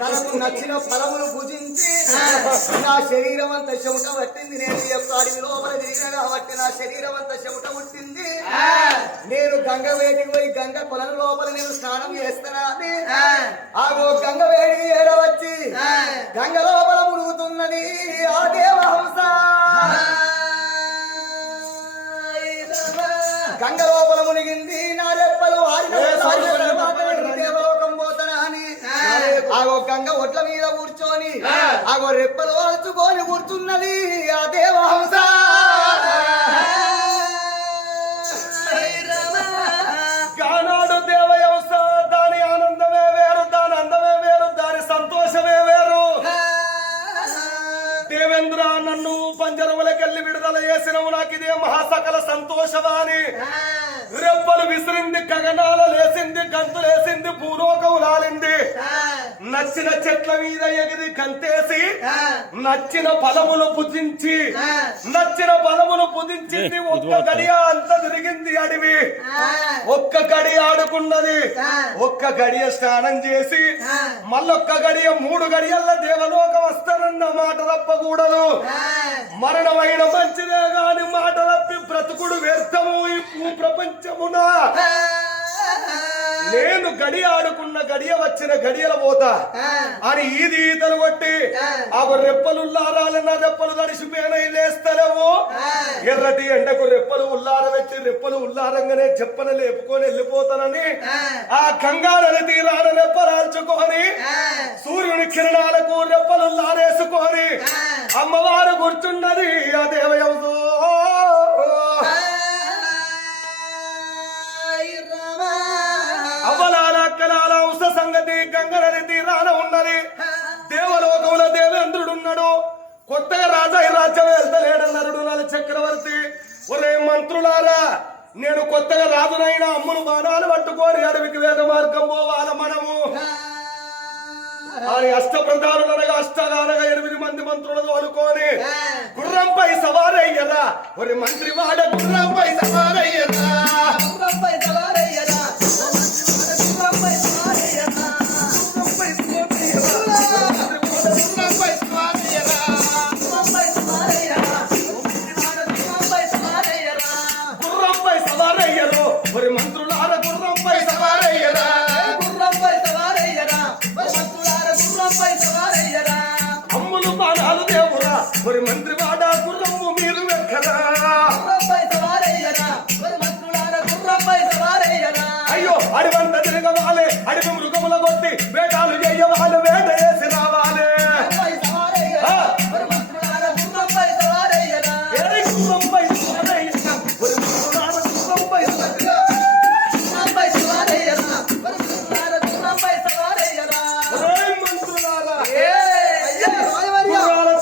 తనకు నచ్చిన ఫలములు భుజించి నా శరీరం అంతా చెమట పట్టింది. నేను యొక్క అడవి లోపల తిరిగిన కాబట్టి నా శరీరం అంతా చెమట పుట్టింది. నేను గంగ వేడికి పోయి గంగ కొలను లోపల నేను స్నానం చేస్తానా అని ఆగో గంగ వేడికి ఏడవచ్చి గంగ లోపల మునుగుతున్నది ఆ దేవహంస. గంగ లోపల మునిగింది. నా రెప్పలు దేవలోకం పోతానా అని ఆగో గంగ ఒట్ల మీద కూర్చొని ఆగో రెప్పలు వాల్చుకొని కూర్చున్నది ఆ దేవహంస. గానాడు దేవహంస. దాని ఆనందమే వేరు, దాని అందమే వేరు, దాని సంతోషమే వేరు. దేవేంద్ర నన్ను పంజరములకెళ్ళి విడుదల చేసినవు, నాకు ఇదే మహాసకల సంతోషవాని. రెప్పలు విసిరింది, గగనాల లేసింది, గంతులేసింది, భూలోకం లాలింది. నచ్చిన చెట్ల మీద ఎగిరి కంతేసి నచ్చిన ఫలములు భుజించి ఒక్క గడియ అంత తిరిగింది అడవి. ఒక్క గడియ ఆడుకున్నది, ఒక్క గడియ స్నానం చేసి మళ్ళొక్క గడియ 3 గడియల్ల దేవలోకం వస్తానన్న మాట తప్పకూడదు. మరణమైన మంచిదే గాని మాట తప్పి బ్రతుకుడు వ్యర్థము ఈ ప్రపంచమున. నేను గడియ ఆడుకున్న గడియ వచ్చిన గడియల పోతా అని ఈది ఈతలు కొట్టి ఆ రెప్పలు ఉల్లారాలన్న రెప్పలు తడిసిపోయినాయి, లేస్తలేవు. ఎర్రటి ఎండకు రెప్పలు ఉల్లారబెట్టి రెప్పలు ఉల్లారంగానే చెప్పన లేపుకొని వెళ్ళిపోతానని ఆ గంగా నది తీరాన రెప్పరాల్చుకొని సూర్యుని కిరణాలకు రెప్పలు ఉల్లారేసుకొని అమ్మవారు కూర్చున్నది ఆ దేవయంతో. అవ్వలాల అక్కలాల ఉస సంగతి గంగనది తీరాన ఉన్నది. దేవలోకంలో దేవేంద్రుడున్నాడు. కొత్తగా రాజా రాజ్యం వెళ్తలేడన్నాడు నల చక్రవర్తి. ఒరే మంత్రులారా, నేను కొత్తగా రాజునైనా అమ్మును బాణాలు పట్టుకొని అడవికి వేద మార్గం పోవాల మనము అని అష్టప్రధానులనగా 8 మంది మంత్రులతో అనుకోని గుర్రంపై సవారయ్యరా. ఒరే మంత్రి వాడ గుర్రంపై సవారయ్యరా. అమ్ములు బాణాలు దేవురా, మరి మంత్రి వాడ గుర్రము మీరు వెక్కరా. అయ్యో అడివంత తిరగవాలే, అడివి మృగముల కొట్టి వేటాలు చేయవాలి, వేట వేసి రావాలి.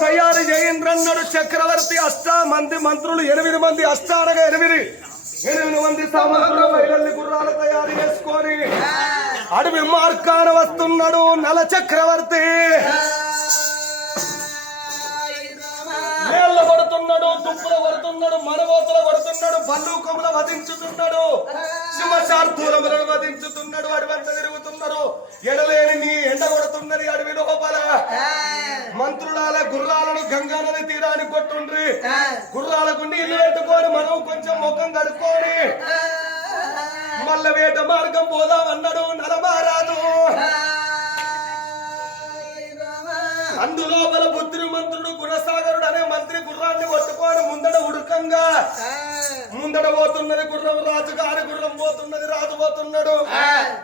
తయారు చేయండి చక్రవర్తి. 8 మంది మంత్రులు 8 మంది 8 మంది సామంతులు బయలుల్లి గుర్రాలు తయారు చేసుకొని అడవి మార్గాన వస్తున్నాడు నల చక్రవర్తి. నేళ్ల కొడుతున్నాడు, తుప్పుల కొడుతున్నాడు, మనవోతల కొడుతున్నాడు, బంధువుకముల వధించుతున్నాడు, సింహశార్దూలములను వధించుతున్నాడు. అడవంత తిరుగుతున్నారు. ఎడలేని నీ ఎండ కొడుతున్నది అడవి లోపల. మంత్రులాల గుర్రాలను గంగా నది తీరానికి కొట్టుండ్రి. గుర్రాలకు నీళ్లు పెట్టుకొని మనం కొంచెం ముఖం కడుక్కొని మల్ల వేట మార్గం పోదామన్నాడు నలమారాజు. అందులోపల బుద్ధుని మంత్రుడు గుణసాగరుడు అనే మంత్రి గుర్రాన్ని కొట్టుకొని ముందడ పోతున్నది గుర్రం, రాజుగారి గుర్రం పోతున్నది, రాజు పోతున్నాడు.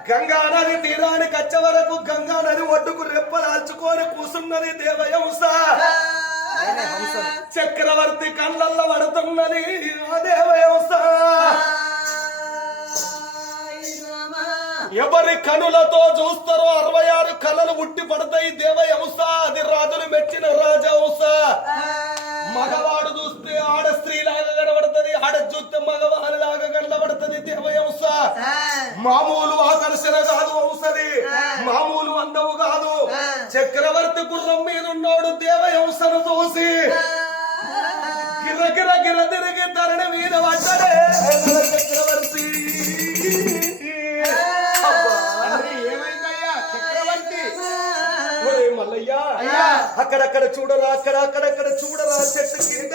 గంగా నది తీరానికి వచ్చే వరకు గంగా నది ఒడ్డుకు రెప్పలాల్చుకొని కూసున్నది దేవహంస. చక్రవర్తి కళ్ళల్లో పడుతున్నది ఆ దేవహంస. ఎవరి కనులతో చూస్తారో 66 కళలు ఉట్టి పడతాయి దేవహంస. అది రాజులు మెచ్చిన రాజహంస. మగవాడు చూస్తే ఆడ స్త్రీలాగా కనబడుతుంది, ఆడ చూస్తే మగవారి లాగా కనబడుతుంది దేవహంస. మామూలు ఆకర్షణ కాదు హంసది, మామూలు అందము కాదు. చక్రవర్తి గుర్రం మీద ఉన్నోడు దేవయంసను చూసి గిర గిర గిర తిరిగి ధరణి మీద పడ్డడే చక్రవర్తి. ఏమైందయ్యా చక్రవర్తి? ఒరే మల్లయ్య, అక్కడక్కడ చూడరా, అక్కడక్కడ చూడరా, చెట్టు కింద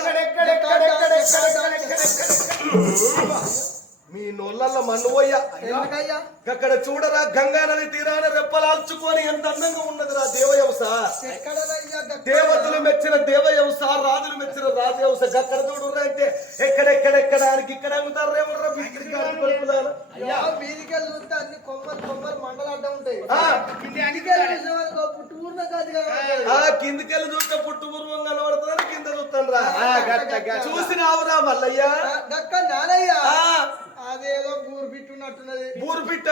మీ నోళ్ళల్లో మన్ను పోయ్యా. ఎందుకయ్యా? అక్కడ చూడరా, గంగా నది తీరాన రెప్పలాల్చుకొని ఎంత అందంగా ఉన్నదిరా దేవయంస. ఎక్కడనయ్యా? దేవతలు మెచ్చిన దేవయంస, రాజులు మెచ్చిన రాజవంశ. అక్కడ చూడుర్రా అంటే ఎక్కడెక్కడెక్కడానికి ఇక్కడ అమ్ముతారేమోరా బిక్కిరి కాదు కొడుకులారా. అయ్యా వీధికెళ్ళి చూస్తే అన్ని కొమ్మలు కొమ్మలు మండలు అడ్డం ఉంటాయి. ఆ, పుట్టుకున్న కాదుగా ఆ కిందికెళ్ళి చూస్తే పుట్టు పూర్వం కనబడుతుందని కింద చూస్తాను రా. చూసినావురా మల్లయ్య? దక్క నానయ్యా ఆ, అదేదో బూరు పిట్టున్నట్టున్నది. బూరుపిట్ట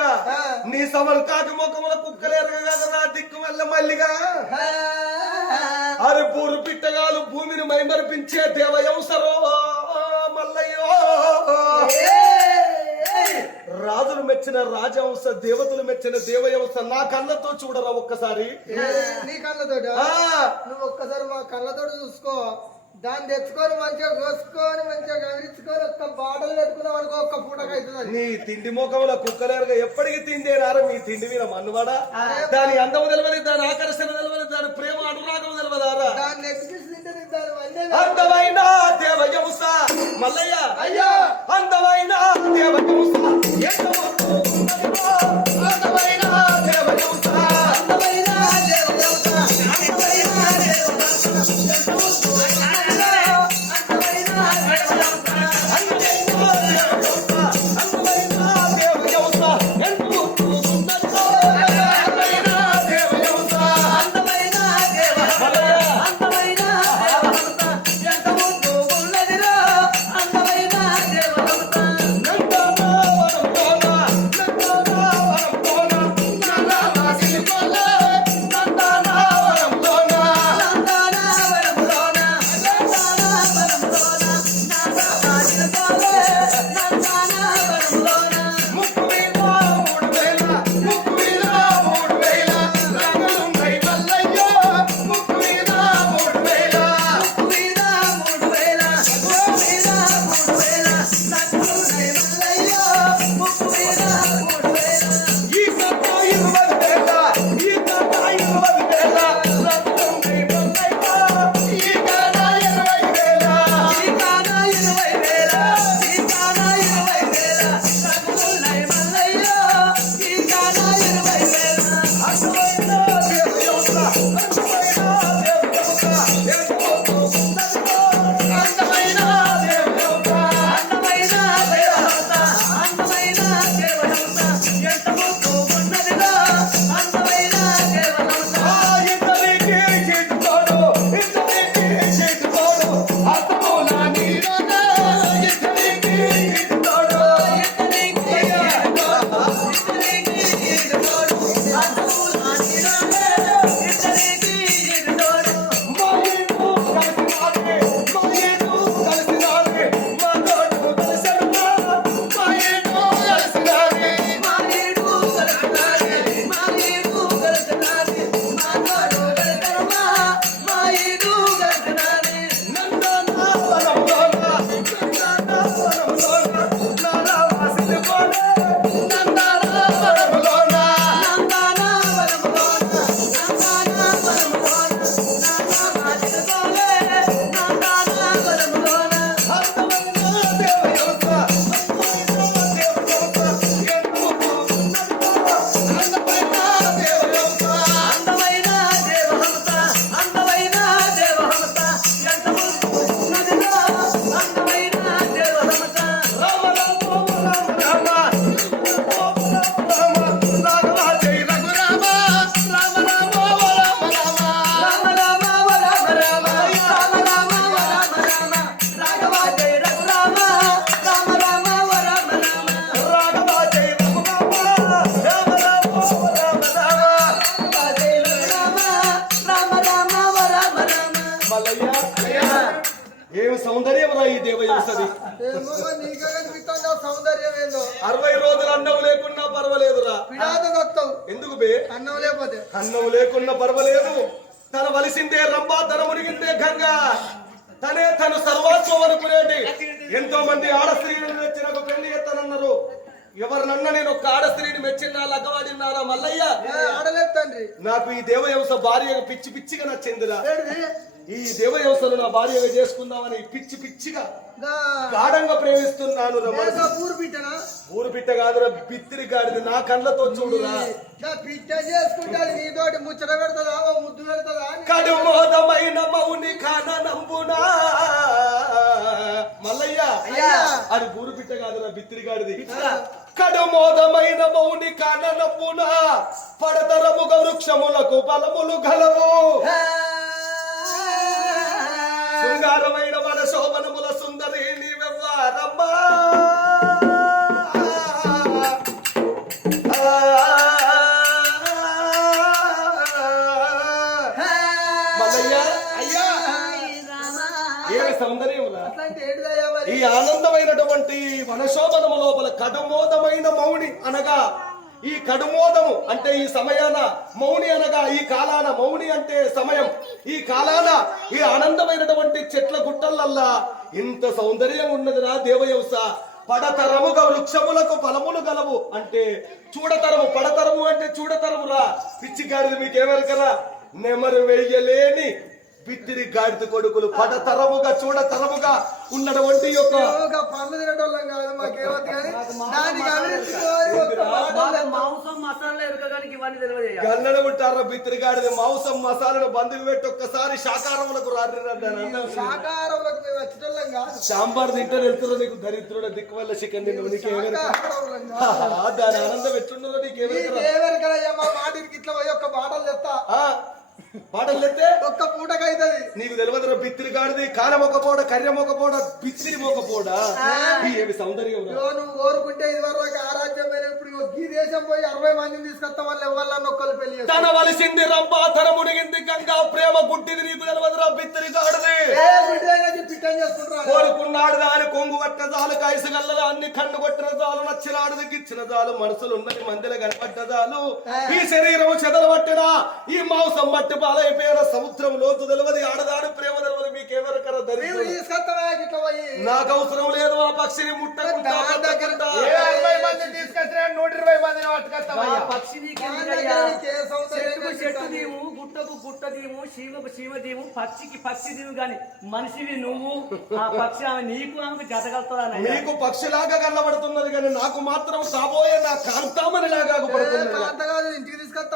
నీ సమలు కాకి మొక్కముల కుక్కలేరు కదరా దిక్కు వల్ల మల్లిగా. అరే బూరు పిట్టగాలు భూమిని మైమరిపించే దేవయంసరో మల్లయ్యో. రాజులు మెచ్చిన రాజవంశ, దేవతలు మెచ్చిన దేవయంశ. నా కళ్ళతో చూడరా ఒక్కసారి. నీ కళ్ళతోట ఆ, నువ్వు ఒక్కసారి మా కళ్ళతోటి చూసుకో. దాన్ని తెచ్చుకొని మంచిగా కోసుకొని మంచిగా గమనించుకొని ఒక్క బాటలు పెట్టుకున్నావు అనుకో, ఒక్క పూటకు అవుతుంది. నీ తిండి మోకముల కుక్కలేరుగా ఎప్పటికీ తిండేనారా మీ తిండి మీద మన్నువాడా? దాని అందము తెలియదు, దాని ఆకర్షణ తెలియదు, దాని ప్రేమ అనురాగం తెలియదారా? దాన్ని ఎక్కిసి తింటే నీకు దాని వల్లే అందమైన దేవయంస మల్లయ్య, అయ్యా అందమైన దేవయంస, ఎంత ముద్దు ఉన్నదిరా. అందమైన దేవయంస, అందమైన దేవదేవత, అందమైన దేవదేవత, ఎంత ముద్దు ఉన్నదిరా. అందమైన దేవదేవత, అందమైన దేవయంస, అందమైన దేవయంస, ఎంత ముద్దు ఉన్నదిరా. అందమైన దేవయంస, అందమైన దేవదేవత, అందమైన దేవదేవత, ఎంత ముద్దు ఉన్నదిరా. అందమైన దేవదేవత. సౌందర్యం రా ఈ దేవయవసది. ఏమో నీకే కనిపిస్తుంది ఆ సౌందర్యం ఏందో. 60 రోజులు అన్నం లేకున్నా పర్వాలేదురా. పిడాత దొత్తవు ఎందుకు బే? అన్నం లేకపోతే అన్నం లేకున్నా పర్వాలేదు. తన వలిసిందే రంభ, తన మునిగిందే గంగా, తను సర్వస్వం అనుకునేది. ఎంతో మంది ఆడ స్త్రీలను మెచ్చి నాకు పెళ్లి ఎత్తానన్నారు. ఎవరినన్నా నేను ఒక్క ఆడ స్త్రీని మెచ్చిందా, లగ్గవాడిన్నారా మల్లయ్య? ఆడలేదు తండ్రి. నాకు ఈ దేవయంస భార్య పిచ్చి పిచ్చిగా నచ్చిందిరా. ఈ దేవయంసను నా భార్యగా చేసుకుందామని పిచ్చి పిచ్చిగా గాఢంగా ప్రేమిస్తున్నాను. ఊరు బిడ్డనా? ఊరు పిట్ట కాదురా, బిత్తిరి గాడిది. నా కళ్ళతో చూడురా. పిట్ట చేసుకుంటాడు నీతోటి ముచ్చట పెడతదా, ముద్దు పెడతదా? కడుమోదమైన మౌని కానంబునా మల్లయ్య, అది ఊరు పిట్ట కాదురా, బిత్తిరి గాడిది. కడుమోదమైన మౌని కానంబునా పడతరముగ వృక్షములకు ఫలములు గలవు. శృంగారమైన మన శోభనముల సుందరి నీవెవ్వారమ్మా. మల్లయ్య, అయ్యా ఏమి సౌందర్యములా! ఈ ఆనందమైనటువంటి వనశోభనము లోపల కడుమోదమైన మౌని అనగా, ఈ కడుమోదము అంటే ఈ సమయాన, మౌని అనగా ఈ కాలాన, మౌని అంటే సమయం. ఈ కాలాన ఈ ఆనందమైనటువంటి చెట్ల గుట్టలల్లా ఇంత సౌందర్యం ఉన్నదిరా దేవయవస. పడతరముగా వృక్షములకు ఫలములు గలవు అంటే చూడతరము, పడతరము అంటే చూడతరమురా. పిచ్చి గాడిది మీకేమెరకరా? నెమరు వెయ్యలేని బిత్తిరి గాడిద కొడుకులు పడతరముగా చూడతరముగా ఉన్నటువంటి యొక్క పనులు తినటోళ్ళం కాదు మాకేమవుతుంది గల్లడ ఉంటారా బిత్తిరి గాడిద. మాంసం మసాలను బంధుకు పెట్టి ఒక్కసారి శాకారములకు శాకారములకు మేము వచ్చేటోళ్ళం కాదు. సాంబార్ తింటే వెళ్తున్నా నీకు దరిద్రుడ దిక్కు వల్ల చికెన్ తిన్నావు. దాని ఆనందం ఎట్లున్నదో నీకేమెరకరయ్యా. మా మాటికి ఇట్లా పోయి ఒక్క బాటలు తెస్తా, పాటలు ఎత్తే ఒక్క పూటకైతుంది. నీకు తెలియదురా బిత్తిరి గాడిది. కాలం ఒక పోడ, కర్యం ఒక పోడ, బిత్తిరి ఒక పోడ. ఏమి సౌందర్యం! నువ్వు కోరుకుంటే ఇది వరకు ఆరాధ్యం ఇప్పుడు ఈ దేశం పోయి 60 మందిని తీసుకొస్తా వాళ్ళు ఎవరన్నా ఒక్కరు పెళ్లి తన వలసింది రంభ, తన మునిగింది గంగా, ప్రేమ గుట్టిది నీకు తెలియదురా బిత్తిరి గాడిది. కోరుకున్నాడు దాని కొంగు పట్ట చాలు, కాయసు గల్లదా అన్ని కన్ను కొట్టిన చాలు, నచ్చినాడు గిచ్చిన చాలు, మనసులు ఉన్నది మందిలో కనపడ్డ చాలు. ఈ శరీరం చెదలు పట్టినా, ఈ మాంసం మట్టి పాలైపోయిన సముద్రం లోతు తెలియదు, ఆడదాడు ప్రేమ తెలియదు. మీకెవరికరా దరిద్రుడు? నాకు అవసరం లేదు ఆ పక్షిని ముట్టకుండా. 120 మందిని తీసుకొచ్చినా 120 మందిని చెట్టు దీము, గుట్టకు గుట్ట దీము, శివకు శివ దీము, పక్షికి పక్షి దీము గాని మనిషివి నువ్వు. ఆ పక్షి ఆమె నీకు ఆమెకు జతగలుగుతా. నీకు పక్షిలాగా కనబడుతున్నది కానీ నాకు మాత్రం కాబోయే నా కాంతామని లాగా ఇంటికి తీసుకొస్తా.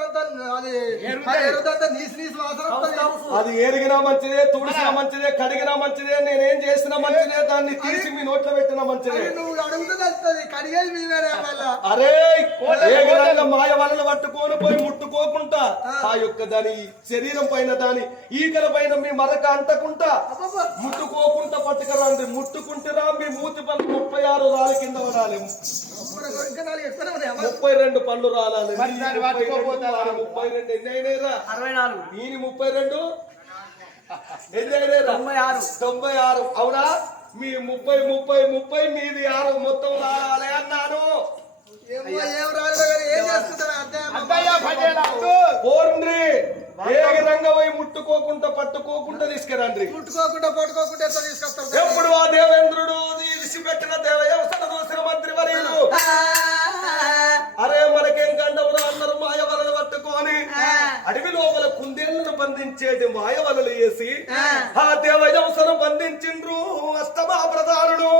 అది ఏరిగినా మంచిదే, తుడిసినా మంచిదే, కడిగినా మంచిదే, నేనేం చేసినా మంచిదే, దాన్ని తీసి మీ నోట్లో పెట్టినా మంచిదే. నువ్వు అడుగుతుంది కడిగేది మీరే. అరే మాయ వలలు పట్టుకొని పోయి ముట్టుకోకుండా ఆ యొక్క దాని శరీరం పైన, దాని ఈకల పైన మీ మరక అంటకుండా ముట్టుకోకుండా పట్టుకరండి. ముట్టుకుంటురా మీ మూతి పళ్ళు 36 రాళ్ళ కింద పడాలి, 32 పళ్ళు రాలాలి. 32 ఎన్ని అయినాయిరా? 64. ఈయన 32 ఎన్ని అయినాయిరా? 96. అవునా? మీ 30 మీది 6 మొత్తం రాలే అన్నాను. పోయి ముట్టుకోకుండా పట్టుకోకుండా తీసుకురండి. ముట్టుకోకుండా పట్టుకోకుండా ఎట్లా తీసుకొస్తాం? ఎప్పుడు ఆ దేవేంద్రుడు విసిపెట్టిన దేవయవసన దోసిన మంత్రి వర్యులు అరే మనకేం కండవురా అన్నారు. మాయవలలు పట్టుకొని అడవి లోపల కుందేళ్లను బంధించేది మాయవలలు వేసి ఆ దేవయవసను బంధించిండ్రు అష్టమా ప్రధానుడు.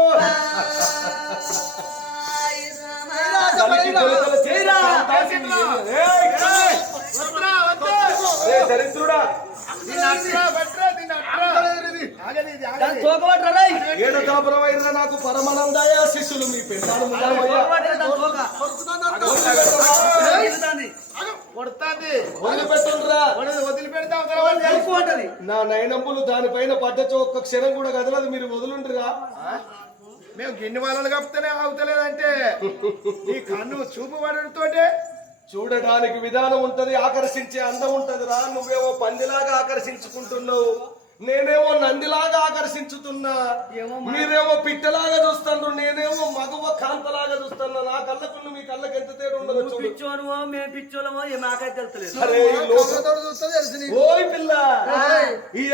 దరిద్రుడా, ఏడతాపురమైన నాకు పరమానందాయ శిష్యులు మీ పెద్దాలు వదిలిపెట్టుండ్రా. నా నయనంబులు దానిపైన పడ్డచో ఒక్క క్షణం కూడా కదలదు, మీరు వదులుండ్రా. మేము గిన్నె వాళ్ళని కప్తేనే ఆగుతలేదంటే ఈ కన్ను చూపు పడటతోటే చూడడానికి విధానం ఉంటది, ఆకర్షించే అందం ఉంటది రా. నువ్వేమో పందిలాగా ఆకర్షించుకుంటున్నావు. నేనేమో నందిలాగా ఆకర్షించుతున్నా, ఏమో మీరేమో పిట్టలాగా చూస్తాను, నేనేమో మగవ కాంతలాగా చూస్తున్నా. నా కళ్ళకు మీ కళ్ళకి ఎంత తేడా ఉండదు నువ్వు చూడు. పిచ్చోనువో మేము పిచ్చోళ్ళమో మాకైతే తెలుస్తలేదు. అరే ఈ లోకం- కళ్ళతోటి చూస్తే తెలుసు నీకు. ఓయ్ పిల్ల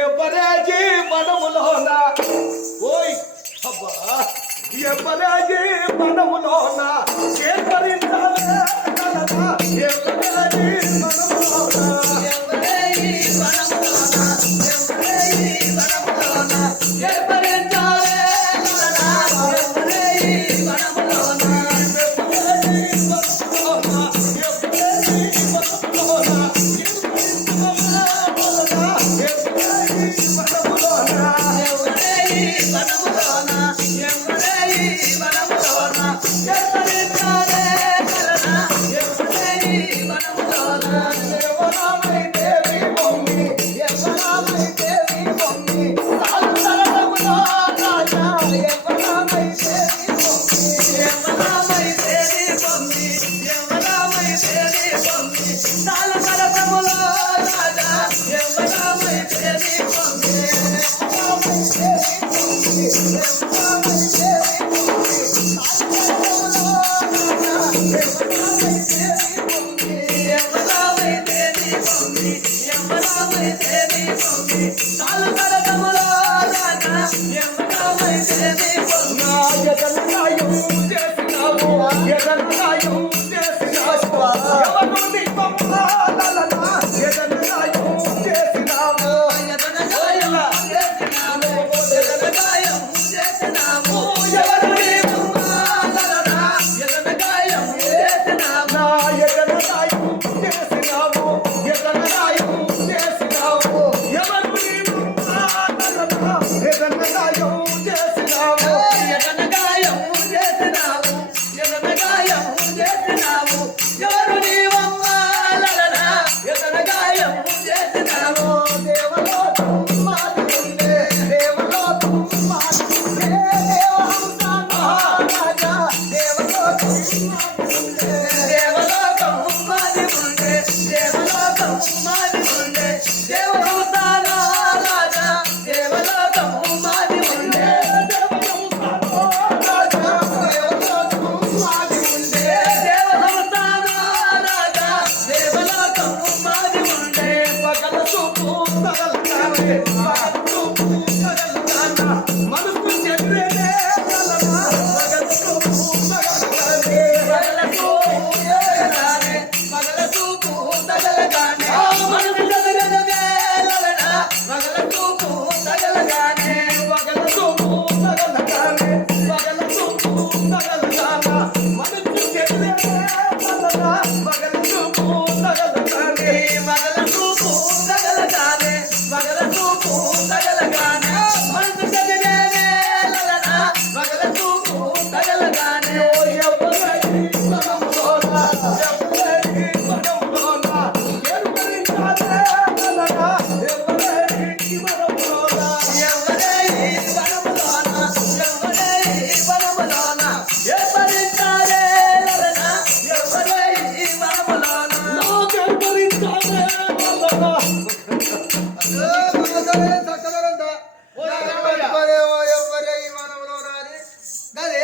ఎవరే జీవనములోన, ఓయ్ అబ్బా ఎవరే జీవనములోన చేపరించాలే కలదా, ఎవరే జీవనములోన, ఎవరే ఈ వనములోన, ఎవరే ఈ వనములోన, చేపరించాలే కలదా, ఎవరే ఈ వనములోన, ఎవరే ఈ వనములోన, ఎవరే ఈ వనములోన, చేపరించాలే కలదా, ఎవరే ఈ వనములోన.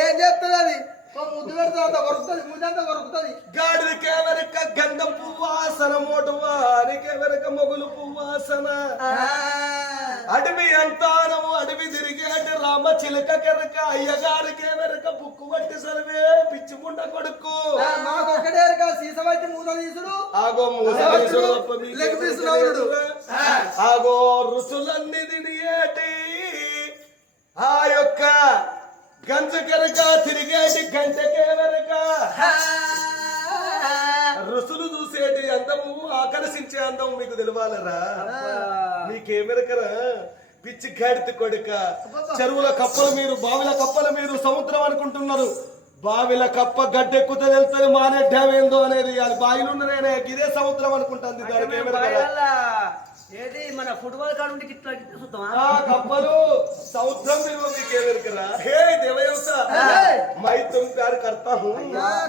ఏం చెప్తుంది అది ముద్దు పెడితే అంత కొరుకుతుంది, ముద్దంతా కొరుకుతుంది. గాడికే వెనక గంధం పువ్వాసన, మోటు వారికే వెనక మొగులు పువ్వాసన. అడవి అంతానము అడవి తిరిగేటి రామ చిలక కెరక, అయ్యగారికే వెనక బుక్కు పట్టి సర్వే పిచ్చి ముండ కొడుకు. మాకు ఒక్కడే సీస బట్టి మూత తీసుడు. ఆగో మూసలు లెగ్ పీస్ నవ్వుడు. ఆగో రుచులన్నీ తిరిగేటి ఆ యొక్క గంజ కెరక తిరిగేటి గంటకే వెనక రుసులు చూసేటి అందము, ఆకర్షించే అందము మీకు తెలియాలరా? మీకేమెరకరా? పిచ్చి గాడిత కొడుక. చెరువుల కప్పలు మీరు, బావిల కప్పలు మీరు సముద్రం అనుకుంటున్నారు. బావిల కప్ప గడ్డెక్కుతే వెళ్తుంది మానేడ్డం ఏందో అనేది. అది బావిలున్నదే ఇదే సముద్రం అనుకుంటుంది. ఏది మన ఫుట్బాల్ కాడ ఉండి ఇట్లా చూద్దామా? కప్పలు సముద్రం విలువ మీకేమెరకరా? హే దేవయోస మై తుమ్ ప్యార్ కర్తా హూ.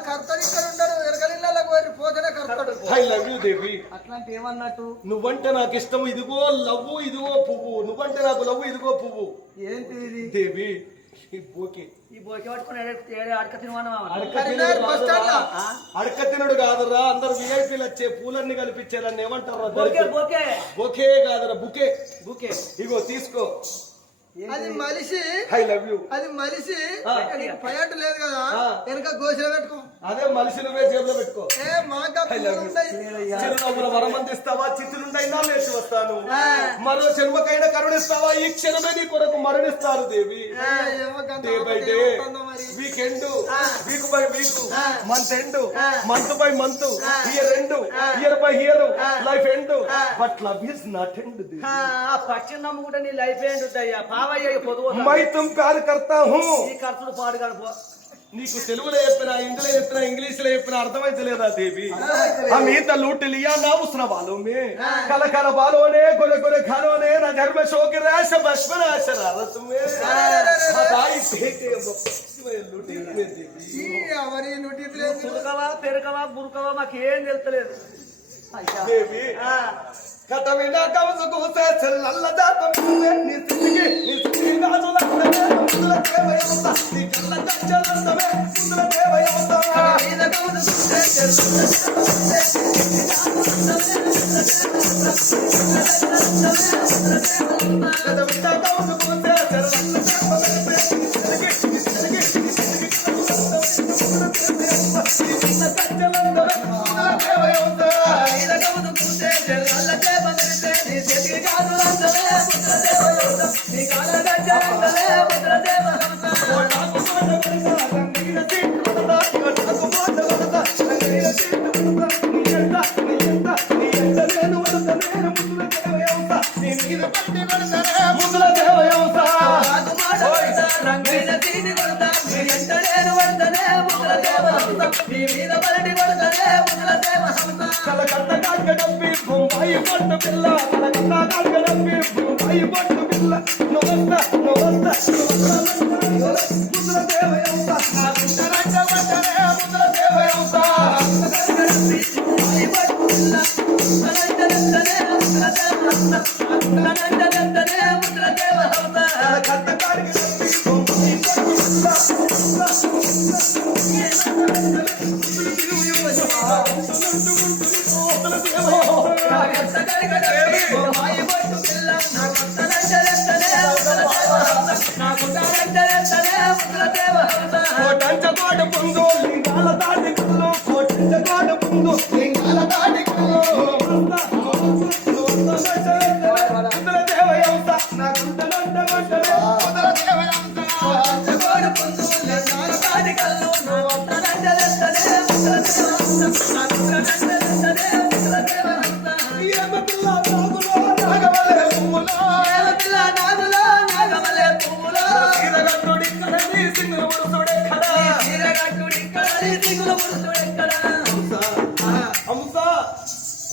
కర్తలు ఇక్కడ ఉండరు, ఎరగలిళ్ళ కోరి పోతేనే కడతాడు. ఐ లవ్ యూ దేవి. అట్లాంటి ఏమన్నట్టు నువ్వంటే నాకు ఇష్టం, ఇదిగో లవ్వు, ఇదిగో పువ్వు. నువ్వంటే నాకు లవ్వు, ఇదిగో పువ్వు. ఏంటి ఇది దేవి ఓకే. ఈ బోకి పట్టుకుని అడక తినమన్నా అడక తినడు కాదురా, అందరు విఐపీలు వచ్చే పూలన్నీ కల్పించారని ఏమంటారు? బోకే బోకే బొకే కాదురా, బుకే. బుకే ఇగో తీసుకో. అది మనిషి, ఐ లవ్ యూ. అది మనిషి ఆ. పైట లేదు కదా, ఆ. వెనక గోసలో పెట్టుకో. అదే మనిషి నువ్వే జేబులో పెట్టుకో. మాకు I love you. చిరునవ్వుల వరం అందిస్తావా? చిత్రుండైనా లేచి వస్తాను. మరో జన్మకైనా కరుణిస్తావా? ఈ క్షణమే నీ కొరకు మరణిస్తారు దేవి. Day by day, weekend, week by week, month end, month by month, year end, year by year, life end. But love is not end. పక్షి నమ్ముకుంటే నీ లైఫ్ ఏంటయ్యా? పావయ్య పొదువు మై తుమ్ ప్యార్ కర్తా హూ. ఈ ఖర్చులు పాడు కడుపు. నీకు తెలుగులో చెప్పినా, హిందీలో చెప్పినా, ఇంగ్లీష్ లో చెప్పినా అర్థమైతే లేదా దేవి? అమిత లూట్ లియా నా ఉస్రా వాలో మే కల కల బాలో నే గొరె గొరె ఖాలో నే నా घर में शौक राश बचपन शरारत में हटाई देते మే లూటి మే దేవి. మరి నుటి పురకవా పెరకవా బురకవా మాకేం తెలుస్తలేదు. దేవి కటమినా కౌసు కోసే చెల్లల్ల దాత ముసే నిసిగి గాజులందమే ముద్దుల దేవయవత నీ కళ్ళ కచ్చలందమే ముద్దుల దేవయవత కటమినా కౌసు కోసే చెల్లల్ల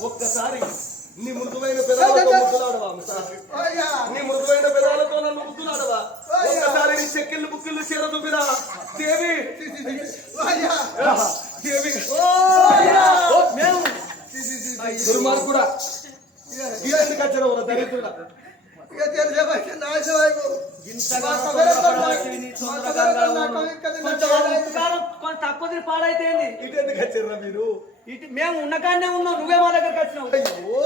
ఒక్కసారి నీ మృదువైన పెదాలతో ముద్దులాడవా? నీ మృదువైన పెదాలతో నన్ను ముద్దులాడవా? ఒక్కసారి నీ చెక్కిళ్ళు బుక్కిళ్ళు చీర దుబ్బిరా దేవి. దేవి దుర్మార్గుడా, ఎందుకు వచ్చారు దరిద్రుడా? తక్కువ పాడైతే ఇటు ఎందుకు వచ్చారా మీరు? ఇటు మేము ఉన్నకాన్నే ఉన్నాం, నువ్వే మా దగ్గరకు వచ్చినావు. అయ్యో,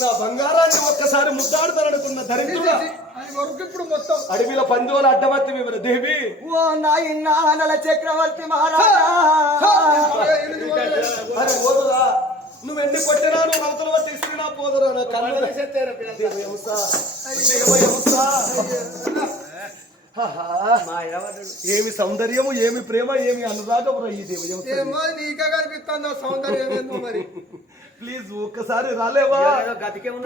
నా బంగారాన్ని ఒక్కసారి ముద్దాడుతారనుకున్న దరిద్రుడా. ఇప్పుడు మొత్తం అడవిలో పంజోల అడ్డమత్తి వివర దేవి. ఓ నాయన చక్రవర్తి మహారాజా, అరే ఓదురా, నువ్వు ఎన్ని కొట్టినా నువ్వు అవతల పట్టి ఇస్తున్నా పోదురా. నా కళ్ళు ఏమి సౌందర్యము, ఏమి ప్రేమ, ఏమి అనురాగము ఈ దేవ. నీకే కనిపిస్తుంది సౌందర్యం ఏందో మరి. ప్లీజ్ ఒక్కసారి రాలేవా?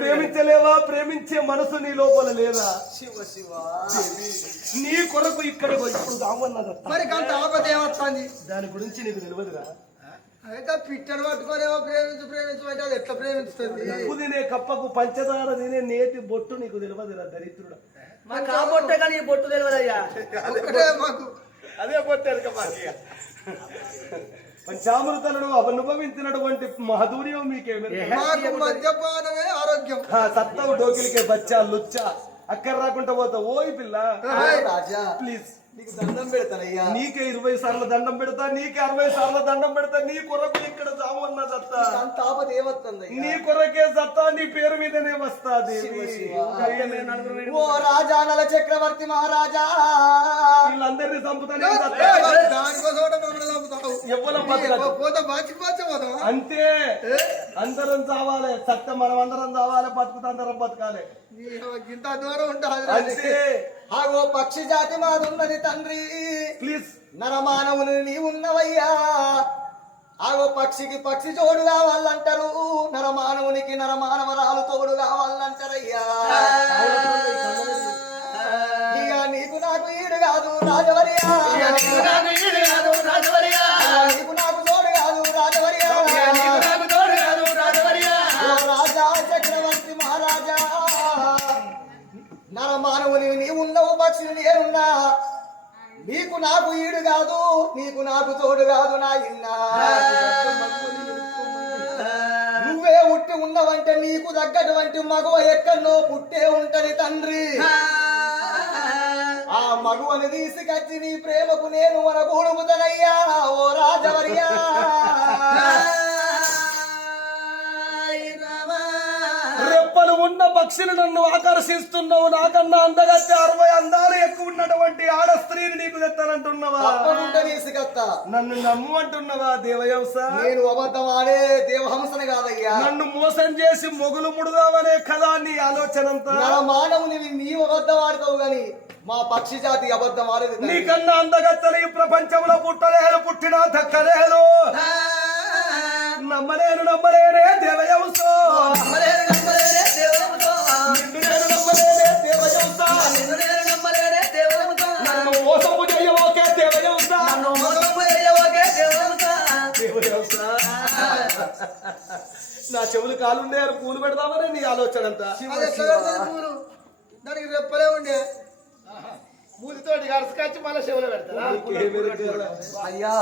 ప్రేమించలేవా? ప్రేమించే మనసు నీ లోపల లేదా? శివ శివ, నీ కొరకు ఇక్కడ ఇప్పుడు రామన్నది. మరి అంత ఆపద ఏమొస్తుంది? దాని గురించి నీకు తెలియదురా. అయితే పిట్టను పట్టుకోనేమో ప్రేమించమంటే అది ఎట్లా ప్రేమిస్తుంది? ఉప్పు తినే కప్పకు పంచదార తినే నేతి బొట్టు నీకు తెలియదురా దరిద్రుడా. మాకు ఆ బొట్టే కానీ ఈ బొట్టు తెలియదయ్యా. ఒకటే మాకు అదే బొట్టు ఎరక మాకు. పంచామృతాలను అనుభవించినటువంటి మాధుర్యం మీకేమి మాకు మద్యపానమే ఆరోగ్యం. సత్తవు డోకిలికే బచ్చా లుచ్చా అక్కడ రాకుండా పోతా ఓయ్ పిల్ల రాజా ప్లీజ్ నీకు దండం పెడతానయ్యా. నీకే 20 సార్లు దండం పెడతా, నీకే 60 సార్లు దండం పెడతా. నీ కొరకు ఇక్కడ జాము అన్న సత్తా, అంత ఆపద ఏమవుతుంది? నీ కొరకే సత్తా నీ పేరు మీదనే వస్తాది. ఓ రాజా నల చక్రవర్తి మహారాజా, వీళ్ళందరినీ చంపుతానే సత్తా. దానికోసం మమ్మల్ని చంపుతావు. ఎవ్వరం బతకదు. పోతే బాచిపోతావు. అంతే, అందరం చావాలి. సత్యం మనం అందరం చావాలి, బతుకుతా అందరం బతకాలి. ఇంత దూరం ఉంటాది. అంతే. ఆగో పక్షి జాతి మాదున్నది తండ్రి, ప్లీజ్ నరమానవుని నీ ఉన్నవయ్యా. ఆగో పక్షికి పక్షి తోడు కావాలంటారు, నరమానవునికి నరమానవరాలు తోడు కావాలంటారయ్యా. ఇక నీకు నాకు ఈడు కాదు రాజవర్యా, నీకు నాకు తోడు కాదు రాజవర్యా. ఓ రాజా చక్రవర్తి మహారాజా, నరమానవుని నీ ఉన్నవు, పక్షులు నేనున్నా. నీకు నాకు ఈడు కాదు, నీకు నాకు తోడు కాదు నా ఇన్నా. నువ్వే ఉట్టి ఉన్నవంటే నీకు తగ్గటువంటి మగవ ఎక్కడో పుట్టే ఉంటది తండ్రి. ఆ మగువని తీసుకొచ్చి నీ ప్రేమకు నేను మన గూడుముతనయ్యా. ఓ రాజవర్యా, రెప్పలు ఉన్న పక్షిని నన్ను ఆకర్షిస్తున్నావు. నాకన్నా అందగత్తే 60 అందాలు ఎక్కువ ఉన్నటువంటి ఆడ స్త్రీని నీకు తెస్తానంటున్నావా? తప్పకుండా తీసుకొస్తా. నన్ను నమ్ము అంటున్నావా దేవయంస? నేను అబద్ధం ఆడే దేవహంసన కాదయ్యా. నన్ను మోసం చేసి మొగులు ముడుదామనే కదా నీ ఆలోచనంతా. మానవుని నీవు అబద్ధం ఆడతావు గాని మా పక్షి జాతి అబద్ధం ఆడేది. నీకన్నా అందగత్తలు ఈ ప్రపంచంలో పుట్టలేదు, పుట్టినా దక్కలేదు. నమ్మలేనే దేవయంస, నిన్ను నేను నమ్మలేనే దేవయంస. నన్ను మోసము చేయవోకే దేవయంస. దేవయంస, నా చెవులు కాలున్నాయని పూలు పెడదామని నీ ఆలోచన అంతా. అది ఎట్లా కడుతుంది పూలు? దానికి రెప్పలే ఉండే పూలతోటి కరసుకొచ్చి మళ్ళీ చెవులు పెడతారా? అయ్యా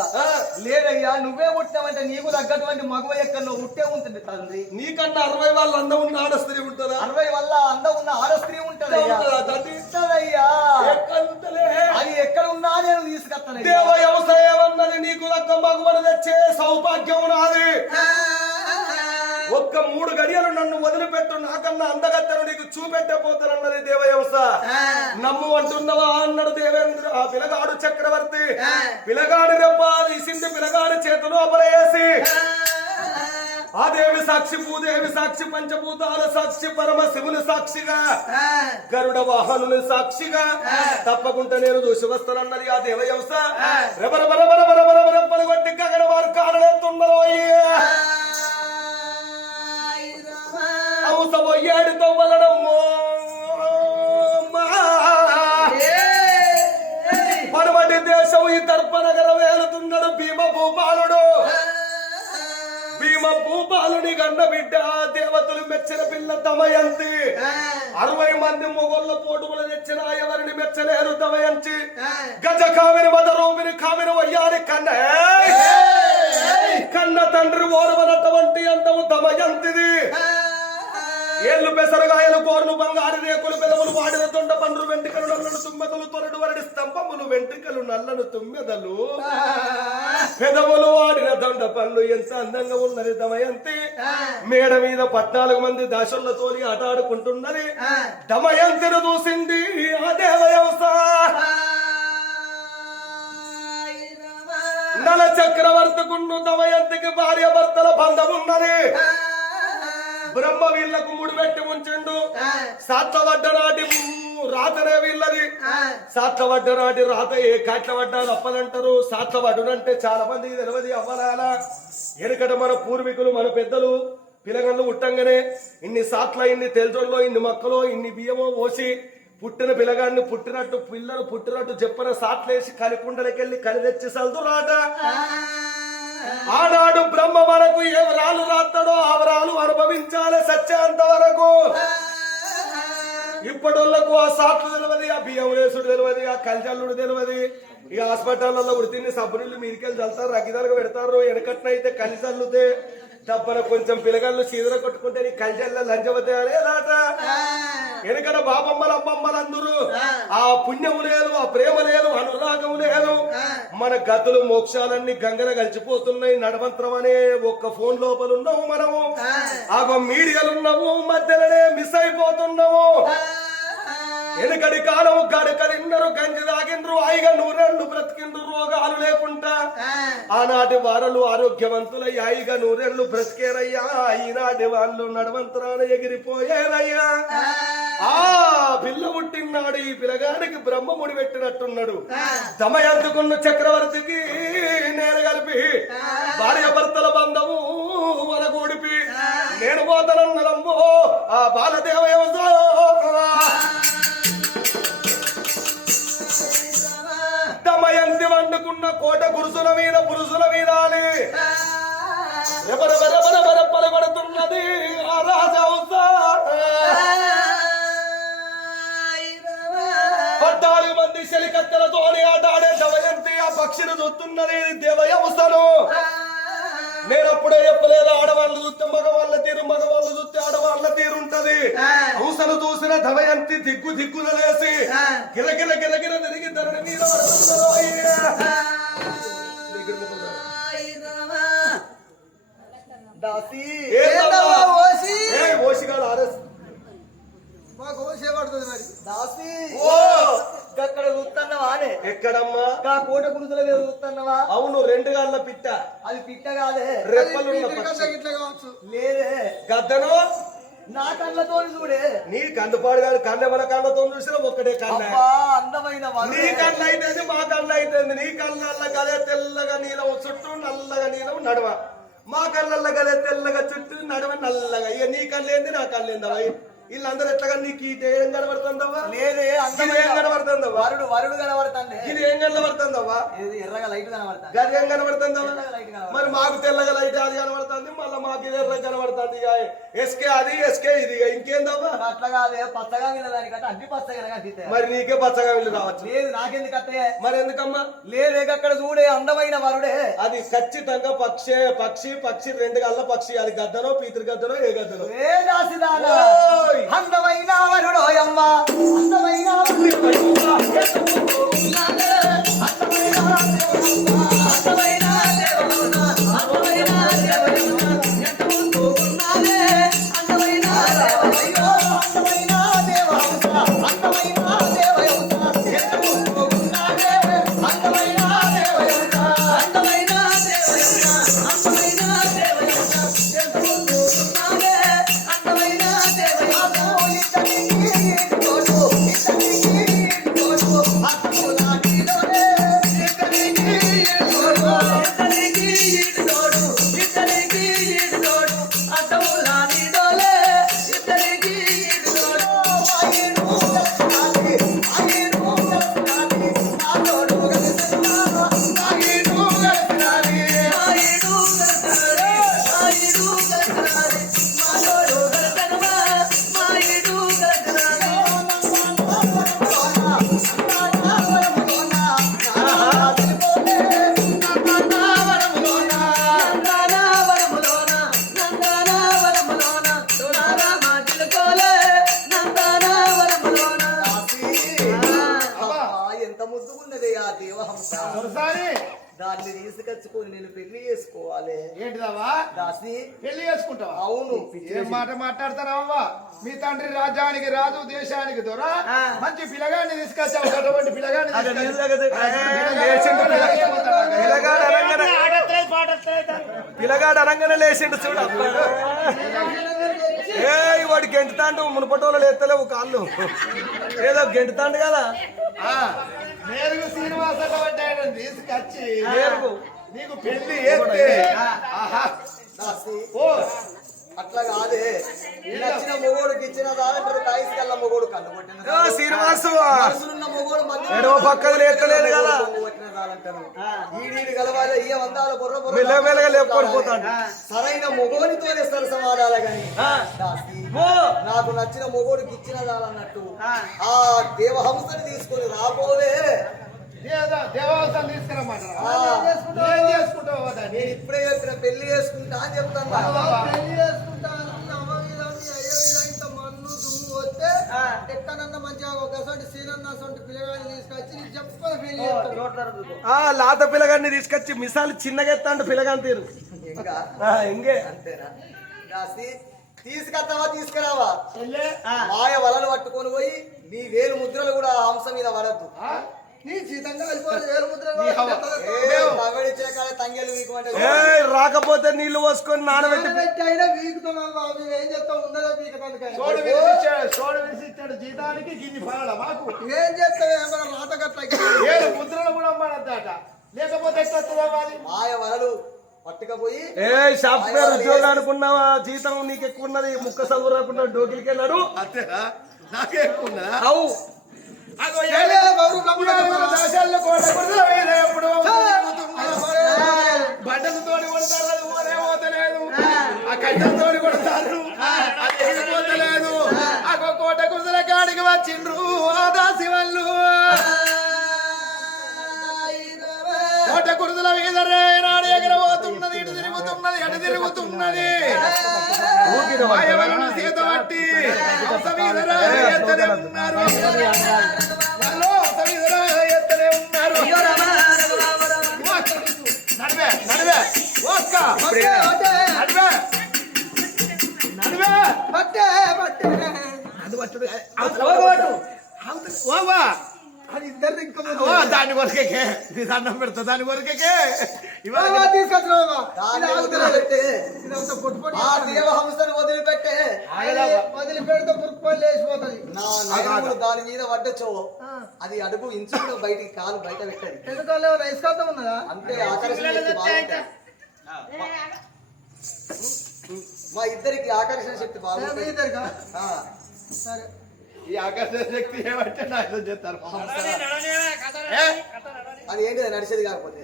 లేదయ్యా, నువ్వే పుట్టినావంటే నీకు తగ్గటువంటి మగవ ఎక్కడ నువ్వు పుట్టే ఉంటుంది తండ్రి. నీకన్నా 60 వాళ్ళ అందం ఉన్న ఆడ స్త్రీ ఉంటుందా? 60 వల్ల అందం ఉన్న ఆడ స్త్రీ ఉంటదయ్యా. ఉంటుందా తండ్రి? ఉంటదయ్యా. ఎక్కడుంటలే? అది ఎక్కడ ఉన్నా నేను తీసుకొస్తాను. దేవ వ్యవసాయమన్నది నీకు లక్క మగువను తెచ్చే సౌభాగ్యం నాది. ఒక్క 3 గడియలు నన్ను వదిలిపెట్టు, నాకన్నా అందగత్తెను నీకు చూపెట్టబోతానన్నది దేవ వ్యవసాయ. నమ్ము అంటున్నవా అన్నాడు దేవేంద్ర. ఆ పిలగాడు చక్రవర్తి పిలగాడి రెప్ప తీసింది, పిలగాడి చేతులు అపరేసి ఆ దేవి సాక్షి, భూదేవి సాక్షి, పంచభూతాల సాక్షి, పరమ శివుని సాక్షిగా, గరుడ వాహనుని సాక్షిగా తప్పకుండా నేను చూసి వస్తానన్నది ఆ దేవ వ్యవసాయ. రెప్పలు కొట్టి గగన వారు కాడలేస్తున్నారు. అవసరమయ్యాడితో వలనమ్మో పరమటి దేశం ఈ దర్పనగరం వేలుతున్నాడు భీమభూపాలుడు. భీమభూపాలుని గన్న బిడ్డ దేవతలు మెచ్చిన పిల్ల దమయంతి. 60 మంది మొగోళ్ళ పోటుములు తెచ్చిన ఎవరిని మెచ్చలేరు దమయంతి. గజ కామిని మదరూపిని కామిని వయ్యారి కన్న తండ్రి ఓరవనటువంటి అందము దమయంతిది. ఏళ్ళు పెసరగాయలు, కోర్లు, బంగారు రేకులు, పెదవులు, వాడిన తొండ పండ్రు, వెంట్రుకలు నల్లను తుమ్మెదలు, తొరడు వరడి స్తంభములు, వెంట్రుకలు నల్లను తుమ్మెదలు, పెదవులు, వాడిన దొండ పండ్లు. ఎంత అందంగా ఉన్నది దమయంతి. మేడ మీద 14 మంది దాసులతోని ఆట ఆడుకుంటున్నది. దమయంతిని చూసింది ఆ దేవయంస. నల చక్రవర్తికున్ను దమయంతికి భార్య భర్తల బంధం ఉన్నది. బ్రహ్మ వీళ్లకు ముడిపెట్టి ఉంచిండు. సాత్వడ్డ నాటి రాతనే వీళ్ళది. సాత్వడ్డ నాటి రాత ఏ కాట్ల పడ్డా తప్పదంటారు. సాత్వడ్డునంటే చాలా మంది తెలియదు అవ్వాల. ఎనకట మన పూర్వీకులు, మన పెద్దలు పిల్లగళ్ళు ఉట్టంగానే ఇన్ని సాట్ల, ఇన్ని తెల్చోళ్ళు, ఇన్ని మొక్కలు, ఇన్ని బియ్యమో పోసి పుట్టిన పిల్లగాన్ని పుట్టినట్టు పిల్లలు పుట్టినట్టు చెప్పిన సాట్లేసి కలిపుండలకెళ్ళి కలి తెచ్చి సల్దురాట. ఆనాడు బ్రహ్మ మనకు ఏ వరాలు రాస్తాడో ఆ వరాలు అనుభవించాలి సత్యాంత వరకు. ఇప్పటికు ఆ సాట్లు తెలియదు, ఆ బియ్యం వేసుడు తెలియదు, ఆ కలిజల్లుడు తెలియదు. ఈ హాస్పిటల్లో ఉడితిని సబ్బునీళ్ళు మీదికెళ్ళి చల్లుతారు రగ్గిదాలుగా పెడతారు వెనకట్నైతే కలిసి చల్లుతే తప్పన కొంచెం పిల్లగాళ్ళు చీదర కొట్టుకుంటే నీ కలిసెల్ల లంచవతే అనేదాట వెనకడ బాబమ్మలు అమ్మమ్మలు అందరూ ఆ పుణ్యము లేదు ఆ ప్రేమ లేదు అనురాగం లేదు మన గతులు మోక్షాలన్నీ గంగన కలిసిపోతున్నాయి నడవంతరం అనే ఒక్క ఫోన్ లోపల ఉన్నాము మనము ఆ మీడియాలు ఉన్నాము మధ్యలోనే మిస్ అయిపోతున్నాము వెనకడి కాలం గడకలిన్నరు గంజి తాగిండ్రు హాయిగా నూరేళ్లు బ్రతికిండ్రు రోగాలు లేకుండా ఆనాటి వారలు ఆరోగ్యవంతులై హాయిగా నూరేళ్లు బ్రతికేరయ్యా ఈనాటి వాళ్ళు నడవంతరాన ఎగిరిపోయారయ్యా ఆ పిల్ల పుట్టినాడు ఈ పిల్లగాడికి బ్రహ్మ ముడి పెట్టినట్టున్నాడు దమయంతుకున్న చక్రవర్తికి నేను కలిపి భార్య భర్తల బంధము వలగూడిపి నేను పోతానన్నదమ్మో ఆ బాలదేవయవసో దమయంతి వండుకున్న కోట గురుసుల మీద పురుషుల మీద ఎవరెవరెవరెవర పలబడుతున్నది ఆ రాజహంస 14 మంది శలికత్తెలతోని ఆటాడే దమయంతి ఆ పక్షిని చూస్తున్నది దేవయవసను నేనప్పుడే చెప్పలేదు ఆడవాళ్ళు చూస్తే మగవాళ్ళ తీరు మగవాళ్ళు చూస్తే ఆడవాళ్ళ తీరుంటది హంసను చూసిన దమయంతి దిగ్గు దిగ్గున లేసి గిరగిర గిరగిర తిరిగి ధరణి మీద ఓసిగాడు ఆర్ఎస్ మాకు ఓసేపడుతుంది మరి దాసి అక్కడ చూస్తున్నావా అనే ఎక్కడమ్మా కోట గురుతుల మీద చూస్తున్నావా అవును 2 గాళ్ళ పిట్ట అది పిట్ట కాదే రెప్పలున్న పక్షి. ఇట్లా కావచ్చు లేదే గద్దను నా కళ్ళతో చూడే నీ కందుపాడు కాదు కళ్ళ మన కళ్ళతో చూసినా ఒక్కటే కళ్ళ అబ్బా అందమైన నీ కళ్ళు అయితే మా కళ్ళు అయితే నీ కళ్ళ గదే తెల్లగా నీలం చుట్టూ నల్లగా నీలం నడవ మా కళ్ళల్లో గదే తెల్లగా చుట్టూ నడవ నల్లగా ఇక నీ కళ్ళు ఏంది నా కళ్ళు ఏందవా వీళ్ళందరూ ఎట్లాగా నీకు ఇది ఏం కనబడుతుందవా లేదే ఇది ఏం కనబడుతుందవా వరుడు కనబడుతుంది ఇది ఏం కనబడుతుందవా ఎర్రగా లైట్ కనబడుతుంది గది ఏం కనబడుతుందవా మరి మాకు తెల్లగా లైట్ అది కనబడుతుంది మళ్ళీ మాకు ఇది ఎర్ర కనబడుతుంది ఎస్కే అది ఎస్కే ఇది ఇంకేందవ్వా అట్లా కాదే పచ్చగా దానికంటే అన్ని పచ్చగా కనిపిస్తాయి మరి నీకే పచ్చగా వీళ్ళు రావచ్చు లేదు నాకెందుకు అత్తయ్య మరి ఎందుకమ్మా లేదే అక్కడ చూడే అందమైన వరుడే అది ఖచ్చితంగా పక్షి పక్షి పక్షి 2 గల్ల పక్షి అది గద్దనో పీతృ గద్దనో ఏ గద్దనో ఏ దాసిదానా ఓయ్! అందమైన వరుడోయమ్మ అందమైన దాన్ని తీసుకొచ్చుకొని నేను పెళ్లి చేసుకోవాలి. ఏంటిదవ్వా దాసి పెళ్లి చేసుకుంటావా? అవును. ఏం మాట మాట్లాడతానవ్వా? మీ తండ్రి రాజ్యానికి రాజు దేశానికి దొర మంచి పిల్లగాన్ని తీసుకొచ్చావు. అటువంటి పిల్లగాన్ని పిల్లగాడు అనంగానే లేచిండు చూడ ఏ వాడు గెంటుతాండు మునుపటోళ్ళు ఎత్తలేవు కాళ్ళు ఏదో గెంటుతాండు కదా నేరుగు శ్రీనివాస తీసుకొచ్చి నేరుగు నీకు పెళ్లి చేస్తే అట్లా కాదే నచ్చిన మొగోడుకి ఇచ్చిన దాంట్లో కాయసుకల్ల మొగోడు కన్ను కొట్టిన శ్రీనివాసు మొగోడు ఎడవ పక్కన లేస్తలేదు కదా ఈడీడు గలవాలి ఇయ్య వందాల బుర్ర మెల్లమెల్లగా లేపుకొని పోతాడు. సరైన మొగోనితోనే సరసమాడాలి గాని నాకు నచ్చిన మొగోడికి ఇచ్చిన దాలన్నట్టు ఆ దేవహంసని తీసుకొని రాబోలే దేవాలయం తీసుకురమ్మంటారా? ఆ. ఏం చేసుకుంటావు దాన్ని? నేను ఇప్పుడే చెప్పిన పెళ్లి చేసుకుంటా అని చెప్తాను పెళ్లి చేసుకుంటా అనుకున్న అమ్మ మీద మీ అయ్య మీద ఇంత మన్ను దుమ్ము వస్తే ఎక్కడన్నా మంచిగా ఒకసారి సీనన్న సొంటి పిల్లగాడిని తీసుకొచ్చి నీకు చెప్పని పెళ్లి చేస్తాడు. లాత పిల్లగాన్ని తీసుకొచ్చి మిసాలు చిన్నగా ఎత్తాండు పిల్లగాని తీరు ఇంకా ఇంకే అంతేనా రాసి తీసుకొస్తావా తీసుకురావా చెల్లె, మాయ వలలు పట్టుకొని పోయి నీ వేలు ముద్రలు కూడా ఆ హంస మీద పడద్దు నీ జీతంగా వెళ్ళిపోవాలి వేలు ముద్ర తగడిచ్చే కాడ తంగేలు వీకమంటే రాకపోతే నీళ్లు పోసుకొని నానబెట్టి పెట్టి అయినా వీకుతున్నాం బాబు ఏం చేస్తాం ఉండదా వీకటానికి సోడు విడిచిచ్చాడు జీతానికి గిన్ని పడాల మాకు. ఏం చేస్తావు ఏమైనా రాత గట్ల ఏడు ముద్రలు కూడా అమ్మాడద్దాట, లేకపోతే ఎట్లా వస్తుందా మాది? మాయ వలలు పట్టుకపోయి సాఫ్ట్వేర్ ఉద్యోగం అనుకున్నావా జీతం నీకు ఎక్కువ ఉన్నది ముక్క చదువు రాకుండా డోకిలికి వెళ్ళాడు అంతేనా? నాకే ఎక్కువ ఉన్నదా? అవు అగో దేశాల్లో కొడుతుల మీద ఎప్పుడు బట్టలతోటి కొడతారు, అది ఊరే పోతలేదు. ఆ కట్టెలతోటి కొడతారు, అది ఎగిరిపోతలేదు. అగో కోట కుదుల కాడికి వచ్చిండ్రు ఆ దాసి వాళ్ళు. కోట కుదుల మీద రేనాడు ఎగరబోతున్నది, ఇటు తిరుగుతున్నది, అటు తిరుగుతున్నది. మాయవలను చేత పట్టి హంస మీద రాయి ఎత్తనే ఉన్నారు. వాళ్ళు హంస మీద రాయి ఎత్తనే ఉన్నారు. నడివే నడివే ఒక్క నడివే నడివే పట్టే పట్టే అది పట్టుడు ఓవా అది ఇద్దరు ఇంకా ఓ దాని కొరకే దండం పెడతా, దాని కొరకే ఇవాళ తీసుకొచ్చినావా పెట్టే ఇదంతా పొట్టు పొట్టు ఆ దేవ హంసను వదిలిపెట్టే వదిలిపెడితే పురుక్కోలు లేచిపోతుంది. నా నయనములు దాని మీద పడ్డచో అది అడుగు ఇంచు బయటికి కాలు బయట పెట్టది ఎందుకన్నా రైస్కాంతం ఉన్నదా? అంతే ఆకర్షణ శక్తి బాగుంటది మా ఇద్దరికి ఆకర్షణ శక్తి మీ బాగుంటది ఇద్దరికా? ఆ, సరే ఈ ఆకర్షణ శక్తి ఏమంటే నాశనం చేస్తారు. అది ఏంటి నడిచేది కాకపోతే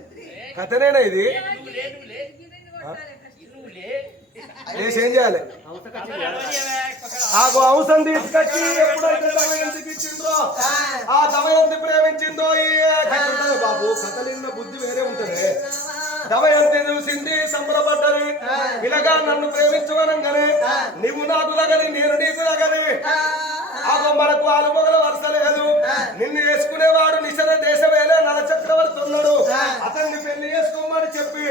కథనేనా ఇది ఏం చేయాలి ఆ హంసం తీసుకొచ్చి ఎప్పుడైతే దమయంతికి ఇచ్చిండ్రో ఆ దమయంతి ప్రేమించిందో ఈ కథ బాబు కథలిన్న బుద్ధి వేరే ఉంటది. దమయంతి చూసింది సంబరపడ్డది, ఇలాగా నన్ను ప్రేమించుకోనంగానే నువ్వు నాకు తగలి నేను నీకు తగలి ఆగో మనకు ఆలుమొగల వరుస లేదు. నిన్ను వేసుకునేవాడు నిశల దేశమేలే నల చక్రవర్తి ఉన్నాడు, అతన్ని పెళ్లి చేసుకోమని చెప్పి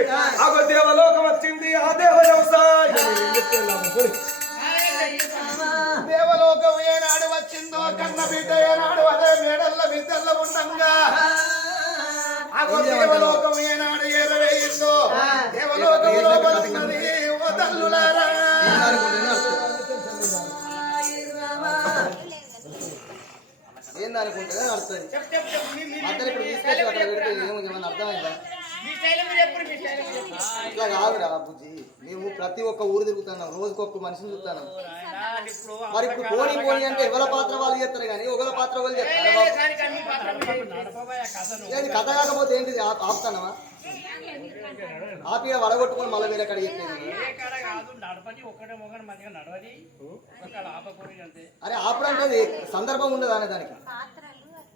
ఆగో దేవలోకం వచ్చింది. ఆ దేవ వ్యవసాయం దేవలోకం ఏనాడు వచ్చిందో కన్న బిడ్డ ఏనాడు అదే మేడల్ల బిడ్డల్లో ఉండంగా అగో దేవలోకం ఏనాడు ఏరవేయిందో దేవలోకం లోపల ఉన్నది ఓ తల్లులారా. ఏందనుకుంటే నడుస్తుంది అందరు ఇప్పుడు తీసుకొచ్చి అక్కడ పెడితే ఏమన్నా అర్థమైందా? ఇట్లా కాదురా బుజ్జి, మేము ప్రతి ఒక్క ఊరు తిరుగుతున్నాం, రోజుకొక్క మనిషిని చూస్తున్నాం. మరి ఇప్పుడు పోనీ పోనీ అంటే ఎవరి పాత్ర వాళ్ళు చేస్తారు కానీ ఒకరి పాత్ర వాళ్ళు చేస్తారు. ఏంటి కథ కాకపోతే ఏంటిది ఆపుతానవా? ఆపిగా వడగొట్టుకొని మళ్ళీ వేరే కడ చెప్పేది. అరే ఆపడానికి సందర్భం ఉండదు అనే దానికి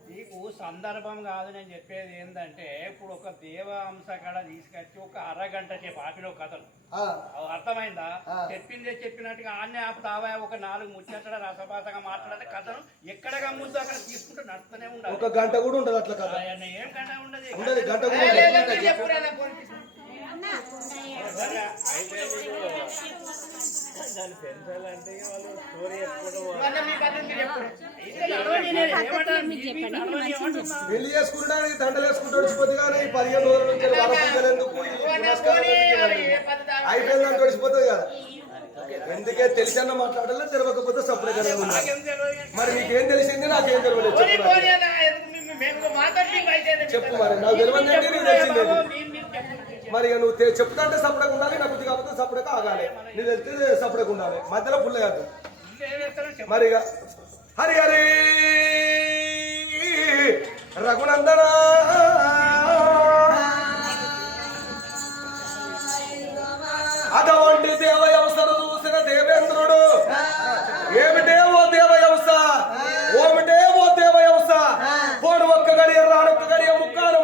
నీకు సందర్భం కాదు. నేను చెప్పేది ఏంటంటే ఇప్పుడు ఒక దేవాంశ కాడ తీసుకొచ్చి ఒక అరగంట సేపు ఆపిన కథలు అర్థమైందా? చెప్పిందే చెప్పినట్టుగా ఆన్నే ఆపుతావా? ఒక 4 ముచ్చట రసపాసంగా మాట్లాడితే కథను ఎక్కడగా ముందు అక్కడ తీసుకుంటూ నడుస్తూనే ఉండాలి. ఒక గంట కూడా ఉండదు అట్లా కథ ఏం గంట ఉండదు, గంట కూడా పెళ్లి చేసుకుంటానికి దండలు వేసుకుంటూ వచ్చిపోతే కానీ 15 రోజుల నుంచి వరపూజలు ఎందుకు అయిపోయిందని తడిచిపోతుంది కదా. ఎందుకే తెలిసన్న మాట్లాడాలి, తెలవకపోతే సపరేట్. మరి నీకేం తెలిసింది నాకేం తెలియలేదు చెప్పు. మరి నాకు తెలియదు నీకు తెలిసింది. మరి నువ్వు చెప్తాంటే సపరేట్ ఉండాలి, నా బుద్ధి కాకపోతే సపరేట్ ఆగాలి. నువ్వు వెళ్తే సపరేట్ ఉండాలి, మధ్యలో పుల్ల కాదు. మరి హరి హరి రఘునందన అటువంటి దేవయవసను చూసిన దేవేంద్రుడు ఏమిటే ఓ దేవయవస, ఓమిటే ఓ దేవయవస, పోడు ఒక్క గడియ రానొక్క గడియ ముక్కాన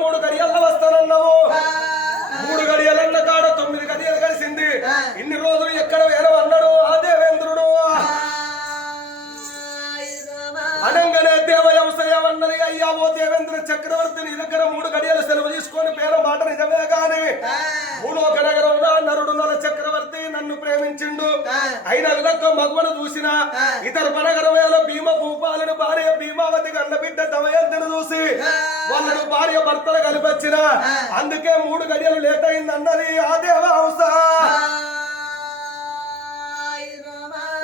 అనంగానే దేవయంసయమన్నది అయ్యా ఓ దేవేంద్ర చక్రవర్తి నీ దగ్గర 3 గడియలు సెలవు తీసుకొని పేర మాట నిజమే గాని భూలోక నగరంలో నరుడు నల చక్రవర్తి నన్ను ప్రేమించిండు అయిన విధంగా మగవను చూసిన ఇతర పనగరవేల భీమ భూపాలను భార్య భీమావతి గన్న బిడ్డ దమయంతిని చూసి వాళ్ళను భార్య భర్తలు కలిపొచ్చిన అందుకే 3 గడియలు లేట్ అయింది అన్నది ఆ దేవహంస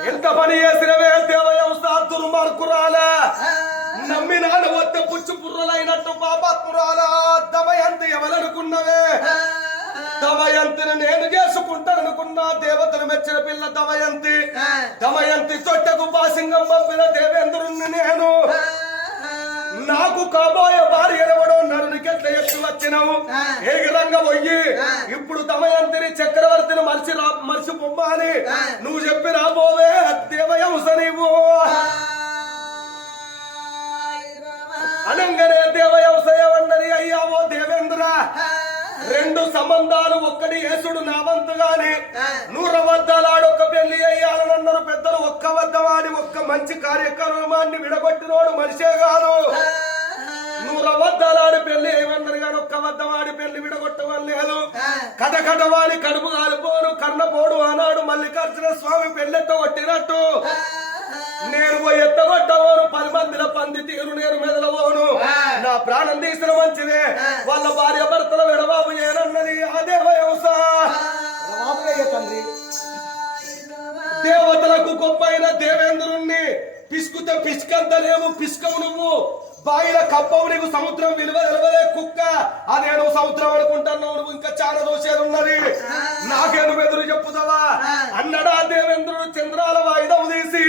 ఎంత పని చేసినవే దేవహంస దుర్మార్గురాల నమ్మినాను వద్ద పుచ్చు పుర్రలైనట్టు పాపాత్మురాల దమయంతి ఎవరనుకున్నవే దమయంతిని నేను చేసుకుంటాననుకున్నా దేవతను మెచ్చిన పిల్ల దమయంతి దమయంతి తొట్టకు పాసింగం పంపిన దేవేంద్రుణ్ణి నేను నాకు కాబోయే భార్య ఎవడో నరునికెట్ల ఎత్తు వచ్చినావు ఏగిరంగా పోయి ఇప్పుడు దమయంతిని చక్రవర్తిని మర్చి పొమ్మని నువ్వు చెప్పి రాబోవే దేవయంస నీవు అనంగానే దేవయంసయమన్నది అయ్యా ఓ దేవేంద్ర 2 సంబంధాలు ఒక్కడి యేసుడు నా వంతుగాని 100 వద్దలాడొక్క పెళ్లి అయ్యాలన్నారు పెద్దలు. ఒక్క వద్దవాడి ఒక్క మంచి కార్యక్రమాన్ని విడగొట్టినోడు మనిషే కాదు. 100 వద్దలాడి పెళ్లి అయ్యమన్నారు కానీ ఒక్క వద్దవాడి పెళ్లి విడగొట్టవని లేదు. కటకటవాడి కడుపు కాలిపోను కర్ణపోడు అన్నాడు మల్లికార్జున స్వామి పెళ్ళెత్త కొట్టినట్టు నేను పోయి ఎత్తగొట్టవోను 10 మందిల పంది తీరు నేను మెదలవోను నా ప్రాణం తీసిన మంచిదే వాళ్ళ భార్య భర్తల విడబాబు ఏనన్నది ఆ దేవయంస తండ్రి. దేవతలకు గొప్పైన దేవేంద్రుణ్ణి పిసుకుతే పిసుకంతలేము పిసుకవు నువ్వు బాయిల కప్పవు నీకు సముద్రం విలువ తెలవలే కుక్క అదేను సముద్రం అనుకుంటున్నావు నువ్వు ఇంకా చాలా దోషాలు ఉన్నది నాకేను బెదురు చెప్పుతావా అన్నడా దేవేంద్రుడు చంద్రాల వాయిదం తీసి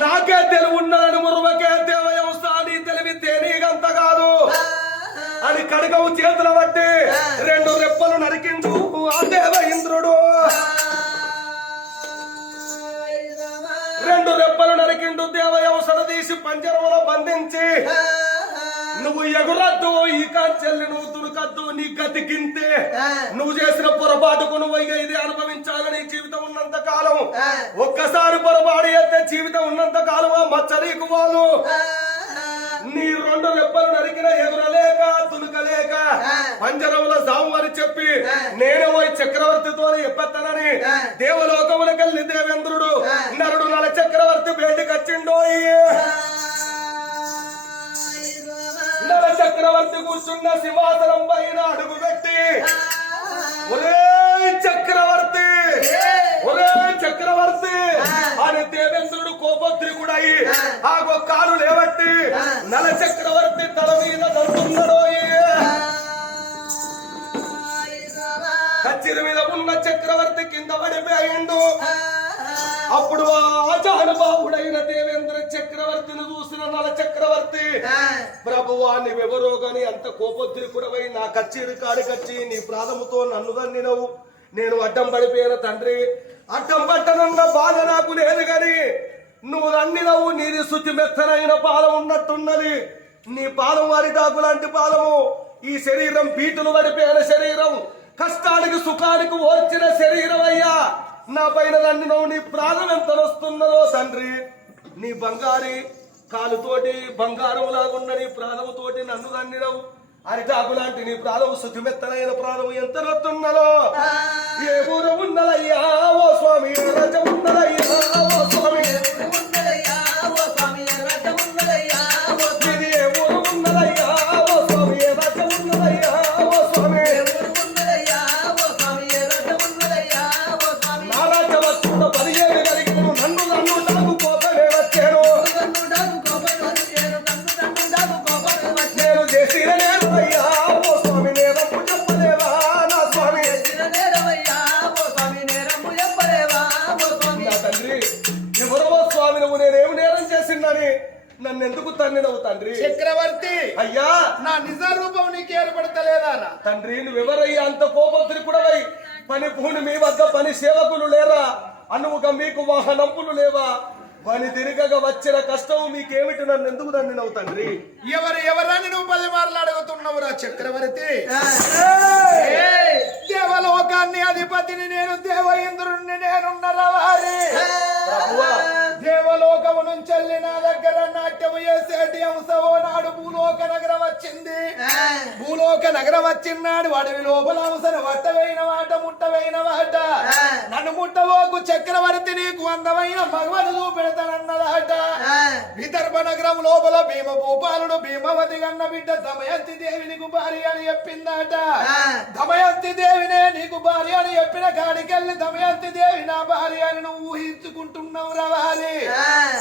నాకే తెలివి ఉన్నదని మురువకే దేవయంస నీ తెలివి తేనీగంత కాదు అని కడగవు చేతుల బట్టి 2 రెప్పలు నరికిండు ఆ దేవేంద్రుడు 2 రెప్పలు నరికిండు దేవయంసను తీసి పంజరములో బంధించి నువ్వు ఎగురద్దు ఈ కాంచెల్లి నువ్వు దునకద్దు నీ గతికింతే నువ్వు చేసిన పొరపాటుకు నువ్వు ఇది అనుభవించాలని జీవితం ఉన్నంత కాలం ఒక్కసారి పొరపాటు చేస్తే జీవితం ఉన్నంత కాలం ఆ మచ్చరీకు వాళ్ళు నీ 2 రెప్పలు నరికిన ఎగురలేక దునకలేక పంజరంలో సాము అని చెప్పి నేను పోయి చక్రవర్తితో ఎప్పత్తనని దేవలోకములకెళ్ళి దేవేంద్రుడు నరుడు నల చక్రవర్తి బయటికి వచ్చిండో నల చక్రవర్తి కూర్చున్న సింహాసనం పైన అడుగు పెట్టి ఒరే చక్రవర్తి అని దేవేంద్రుడు కోపోద్రికుడై ఆ కాలు లేవట్టి నల చక్రవర్తి తల మీద దంతున్నాడో కచ్చిరి మీద ఉన్న చక్రవర్తి కింద పడిపోయిండు అప్పుడు ఆచానుభావుడైన దేవేంద్ర చక్రవర్తిని చూసిన నల చక్రవర్తి ప్రభువా నీవెవరో గాని అంత కోపోద్రికుడవై నా కచ్చేరి కాడికచ్చి నీ ప్రాణముతో నన్ను దన్నినవు నేను అడ్డం పడిపోయిన తండ్రి అడ్డం పట్టనన్న బాధ నాకు లేదు గాని నువ్వు దన్నినవు నీది శుచి మెత్తనైన పాలం ఉన్నట్టున్నది నీ పాలం వారిటాకు లాంటి పాలము ఈ శరీరం పీటులు పడిపోయిన శరీరం కష్టానికి సుఖానికి ఓర్చిన శరీరం అయ్యా నా పైన దన్నినవు నీ ప్రాణం ఎంత వస్తున్నదో తండ్రి నీ బంగారి కాలుతోటి బంగారం లాగున్న నీ ప్రాణముతోటి నన్ను దన్నినవు అరిటాకు లాంటి నీ ప్రాణము శుచిమెత్తనైన ప్రాణము ఎంత నొత్తున్నదో ఏ ఊర ఉన్నదయ్యా ఓ స్వామి రజం ఉన్నదయ్యా ఓ స్వామి ఇది ఏ ఊరు ఉన్నదయ్యా ఓ స్వామి రజం ఉన్నదయ్యా ఓ స్వామి నా రాజ్యం వస్తున్న 17 కలిగిన నన్ను నాకు కోపమే వచ్చాను నేను చేసిన నేరమయ్యా ఓ స్వామి నేరము చెప్పలేవా నా స్వామి నా తండ్రి ఎవరో స్వామి నువ్వు నేనేమి నేరం చేసిందని నన్ను ఎందుకు తన్నినవు తండ్రి చక్రవర్తి అయ్యా నా నిజ రూపం నీకు ఏర్పడతలేదా తండ్రి నువ్వెవరయ్యా అంత కోపత్రికుడవై పని భూమి మీ వద్ద పని సేవకులు లేరా అనువుగా మీకు వాహనంపులు లేవా పని తిరగగా వచ్చిన కష్టం మీకేమిటి నన్ను ఎందుకు దన్నినవు తండ్రి ఎవరని నువ్వు 10 మార్లు అడుగుతున్నావురా చక్రవర్తి దేవలోకాన్ని అధిపతిని నేను దేవేంద్రుణ్ణి నేనున్నర వారి దేవలోకము నుంచి నా దగ్గర నాట్యము చేసేటి అంశవో నాడు భూలోక నగరం వచ్చింది. భూలోక నగరం వచ్చిన్నాడు అడవి లోపల అంశను వట్టవైన వాట ముట్టవైన వాట. నన్ను ముట్టవోకు చక్రవర్తి నీకు అందమైన మగవను చూపెడతానన్నదాట. విదర్భ నగరం లోపల భీమ భూపాలుడు భీమవతి గన్న బిడ్డ దమయంతి దేవి నీకు భార్య అని చెప్పిందాట. దమయంతి దేవినే నీకు భార్య అని చెప్పిన కాడికెళ్ళి దమయంతి దేవి నా భార్య అని నువ్వు ఊహించుకుంటున్నావు రావాలి.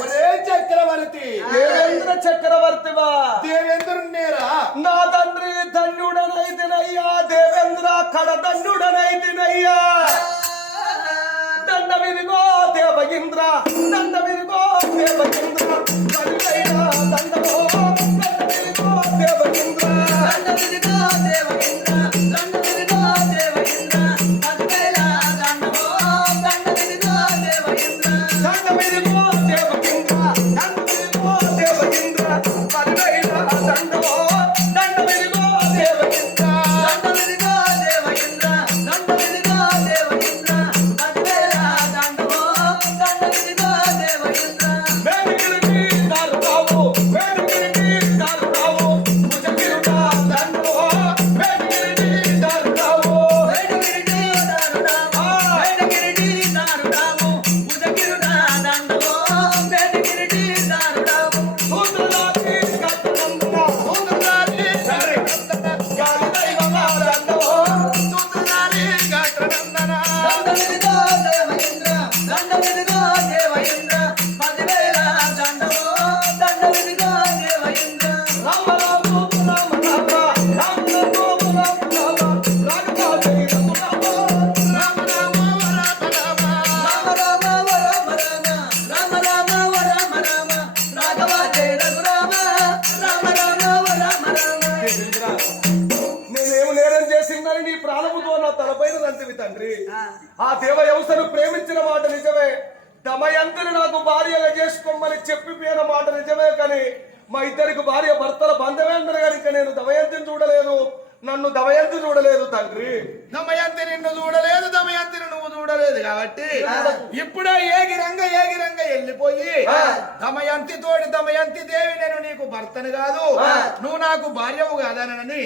ఒరే చక్రవర్తి, దేవేంద్ర చక్రవర్తివా? దేవేంద్రున్నేరా? నా తండ్రి ధన్యుడనైతినయ్యా, దేవేంద్ర కడధన్యుడనైతినయ్యా. దండమిదిగో దేవయింద్ర, దండమిదిగో దేవయింద్ర, దండైనా దండమో, దండమిదిగో దేవయింద్ర, దండమిదిగో దేవయింద్ర, దండమిదిగో దేవయింద్ర, పదివేల దండమో, దండమిదిగో దేవయింద్ర, దండమిదిగో దేవయింద్ర, దండమిదిగో దేవయింద్ర, పదివేల దండమో, దండమిదిగో దేవయింద్ర, దండమిదిగో దేవయింద్ర, దండమిదిగో దేవయింద్ర, పదివేల దండమో, దండమిదిగో దేవయింద్ర. వేదికిరికి దారుతావు, వేదికిరికి దారుతావు, ముజకిరుగా దండమో, వేదికిరికి దారుతావు. వేడిగిరిటి దారుడాము, వేడిగిరిటి దారుడాము, ఉదగిరుడా దండమో, వేడిగిరిటి దారుడాము. సూత్రధారి గతనందున, సూత్రధారి గాలిదైవమా దండమో, సూత్రధారి గాత్రనందన. దండమిదిగో దేవయింద్ర, దండమిదిగో దేవయింద్ర, పదివేల దండమో, దండమిదిగో దేవయింద్ర. రామ రామ రామ రామ, రామ రామ రామ రామ, రాఘవాదేవి రామ, రామ రామ రామ రామ. రామ రామ ఓ రామ రామ, రామ రామ ఓ రామ రామ, రాఘవ జయ రఘురామ, రామ రామ ఓ రామ రామ. నేనేం నేరం చేసిందని నీ ప్రాణముతో నా తలపైన దంతివి తండ్రి. ఆ దేవయవసను ప్రేమించిన మాట నిజమే, దమయంతిని నాకు భార్యగా చేసుకోమని చెప్పిపోయిన మాట నిజమే. కానీ మా ఇద్దరికి భార్య భర్తల బంధమే అంటారు కనుక నేను దమయంతిని చూడలేదు, నన్ను దమయంతి చూడలేదు తండ్రి. దమయంతి నిన్ను చూడలేదు, దమయంతిని నువ్వు చూడలేదు కాబట్టి ఇప్పుడే ఏగిరంగ వెళ్ళిపోయి దమయంతి తోటి దమయంతి దేవి నేను నీకు భర్తను కాదు, నువ్వు నాకు భార్యవు కాదనని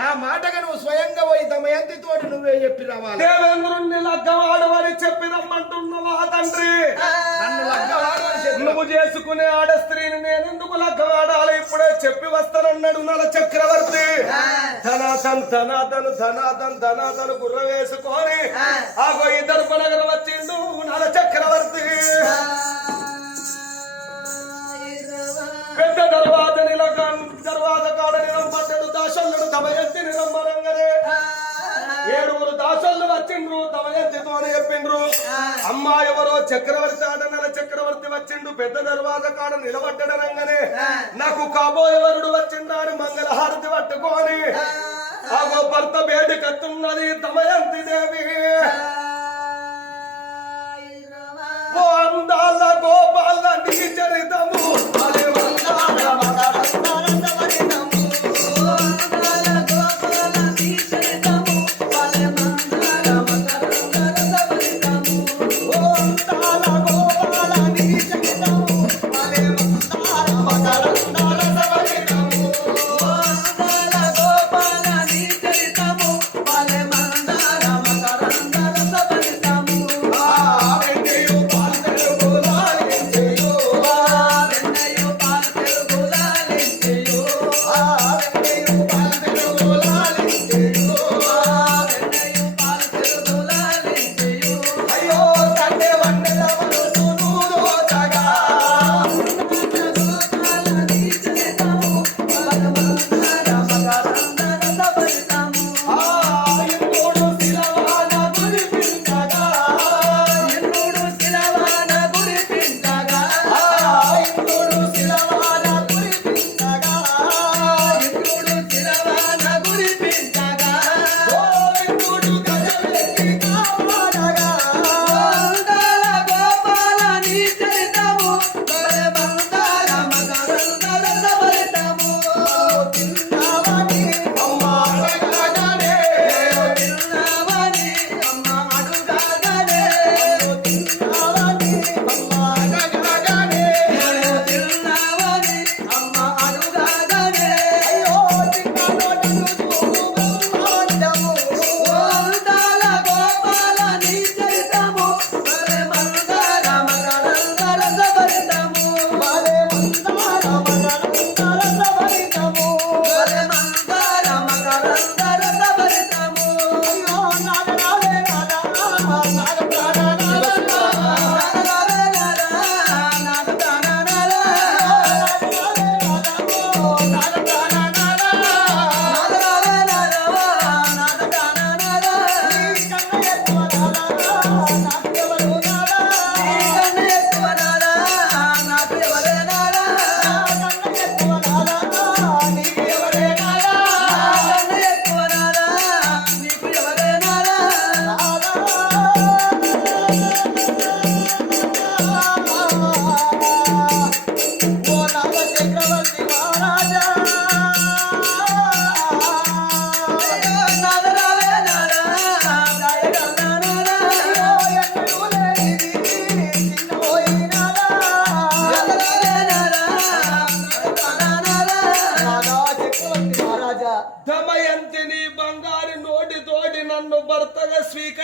నా మాటగా నువ్వు స్వయంగా పోయి దమయంతి తోటి నువ్వే చెప్పి రావాలి. దేవేంద్రుణ్ణి లగ్గవాడు అని చెప్పి రమ్మంటున్నావా తండ్రి? నన్ను లగ్గవాడు అని చెప్పి నువ్వు చేసుకునే ఆడ స్త్రీని నేనెందుకు లగ్గవాడాలి? ఇప్పుడే చెప్పి వస్తానన్నాడు నల చక్రవర్తి. ధనాధన్ గుర్ర వేసుకొని ఆగో ఇద్దరు నగరం వచ్చిండు నల చక్రవర్తి. పెద్ద దర్వాజ కాడ నిలం పడ్డాడు దాసల్లుడు దమయంతి నిలంబరంగానే. 7 దాసళ్ళు వచ్చిండ్రు దమయంతితో చెప్పిండ్రు. అమ్మా ఎవరో చక్రవర్తి ఆట నల చక్రవర్తి వచ్చిండు పెద్ద దర్వాజ కాడ నిలబడ్డనగానే నాకు కాబోయే వరుడు వచ్చిండాడు మంగళహారతి పట్టుకొని. ఆగో భర్త బేడి కత్తున్నది దమయంతి దేవి. ఓ అందాల గోపాల నీ చరితము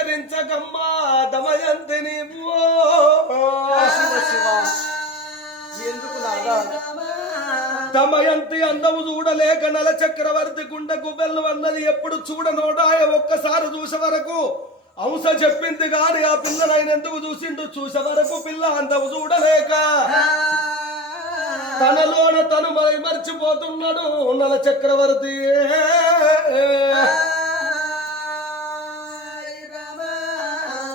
స్వీకరించగమ్మా దమయంతి నీవు ఎందుకు నాదా దమయంతి అందము చూడలేక నల చక్రవర్తి గుండెకు వెళ్ళు అన్నది ఎప్పుడు చూడనోడాయ ఒక్కసారి చూసే వరకు అంశ చెప్పింది గాని ఆ పిల్లనైన ఎందుకు చూసిండు చూసే వరకు పిల్ల అందము చూడలేక తనలోన తను మర్చిపోతున్నాడు నల చక్రవర్తి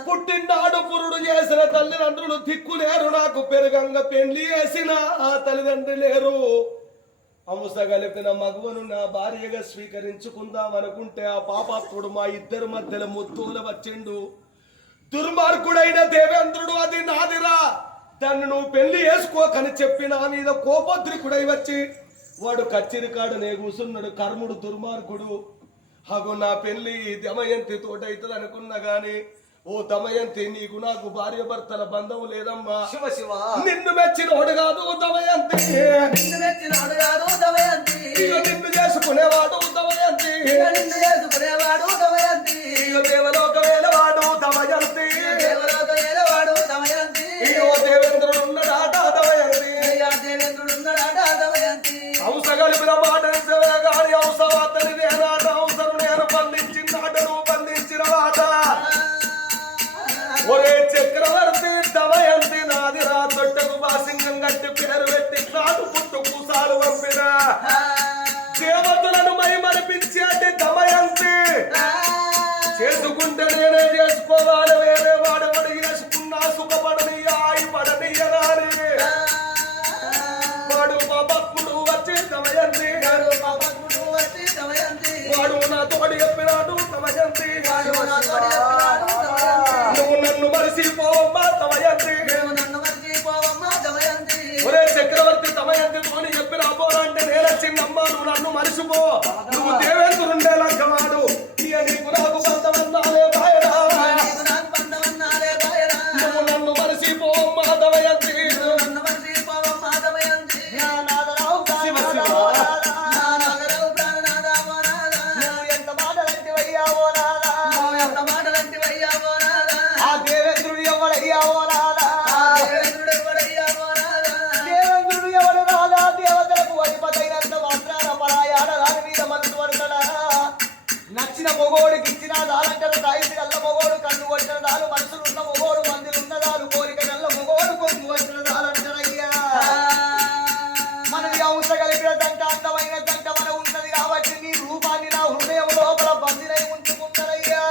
పుట్టినాడు పురుడు చేసిన తల్లిదండ్రులు దిక్కులేరు నాకు పెరుగంగా పెళ్లి చేసిన ఆ తల్లిదండ్రి లేరు అంశ కలిపిన మగువను నా భార్యగా స్వీకరించుకుందాం అనుకుంటే ఆ పాపాత్ముడు మా ఇద్దరి మధ్యలో ముత్తుల వచ్చిండు దుర్మార్గుడైన దేవేంద్రుడు అది నాదిరా దాన్ని నువ్వు పెళ్లి చేసుకోకని చెప్పి నా మీద కోపోద్రికుడై వచ్చి వాడు కచ్చిరి కాడనే కూసున్నాడు కర్ముడు దుర్మార్గుడు హగు నా పెళ్లి దమయంతి తోటైతుంది అనుకున్నా గాని ఓ దమయంతి నీకు నాకు భార్య భర్తల బంధం లేదమ్మా శివ శివ నిన్ను మెచ్చినోడు కాదు దమయంతి నిన్ను మెచ్చినాడు కాదు దమయంతి నిన్ను చేసుకునేవాడు దమయంతి నిన్ను చేసుకునేవాడు దమయంతి దేవలోక వేలవాడు దమయంతి దేవలోక వేలవాడు దమయంతి ఓ దేవేంద్రుడు ఉన్నాడాట దమయంతి దేవేంద్రుడు ఉన్నాడాట దమయంతి అంశ కలిపిన మాట గాని అంశ వార్తని నేనాట అంశను నేను బంధించినాటను బంధించిన మాట ఒరే చక్రవర్తి దమయంతి నాది రా తొట్టకు బాసింగం గట్టి పేరు పెట్టి నాటు పుట్టు పూసాలు పంపిన దేవతలను మరిపించేటి దమయంతి చేసుకుంటే నేనే చేసుకోవాలి వేరే వాడబడి చేసుకున్నా సుఖపడని ఆయి పడనియనాని వాడు మా భక్తుడు వచ్చి దమయంతి వాడు నా తోడి చెప్పినాడు దమయంతి నువ్వు నన్ను మరిసిపోవమ్మా దమయంతి ఒరే చక్రవర్తి దమయంతి తోని చెప్పిన అపోరంటే నేను చిన్నమ్మ నువ్వు నన్ను మరిసిపో నువ్వు దేవేంద్రుండే లగ్గవాడు ఇక నీకు నాకు బంధమన్నాలే బాయరా నువ్వు నన్ను మరిసిపోవమ్మా దమయంతి శివ శివ ఎంత మాటలంటివయ్యావో ఆ దేవేంద్రుడు ఎవడయ్యావో నాదా దేవేంద్రుడు ఎవడు రాదా దేవతలకు అధిపతైనంత మాత్రాన పరాయాడ దాని మీద మనసు పడతాడా నచ్చిన మొగోడికి ఇచ్చిన దాలంటారు తాయిసి కల్ల మొగోడు కన్ను కొట్టిన దాలు మనసులు ఉన్న మొగోడు మందిలు ఉన్న దాలు కోరిక కల్ల మొగోడు కొంగు కొట్టిన దాలంటారయ్యా మనది అంశ కలిపిన దంట అందమైన దంట మన ఉన్నది కాబట్టి నీ రూపాన్ని నా హృదయం లోపల బందినై ఉంచుకున్నారయ్యా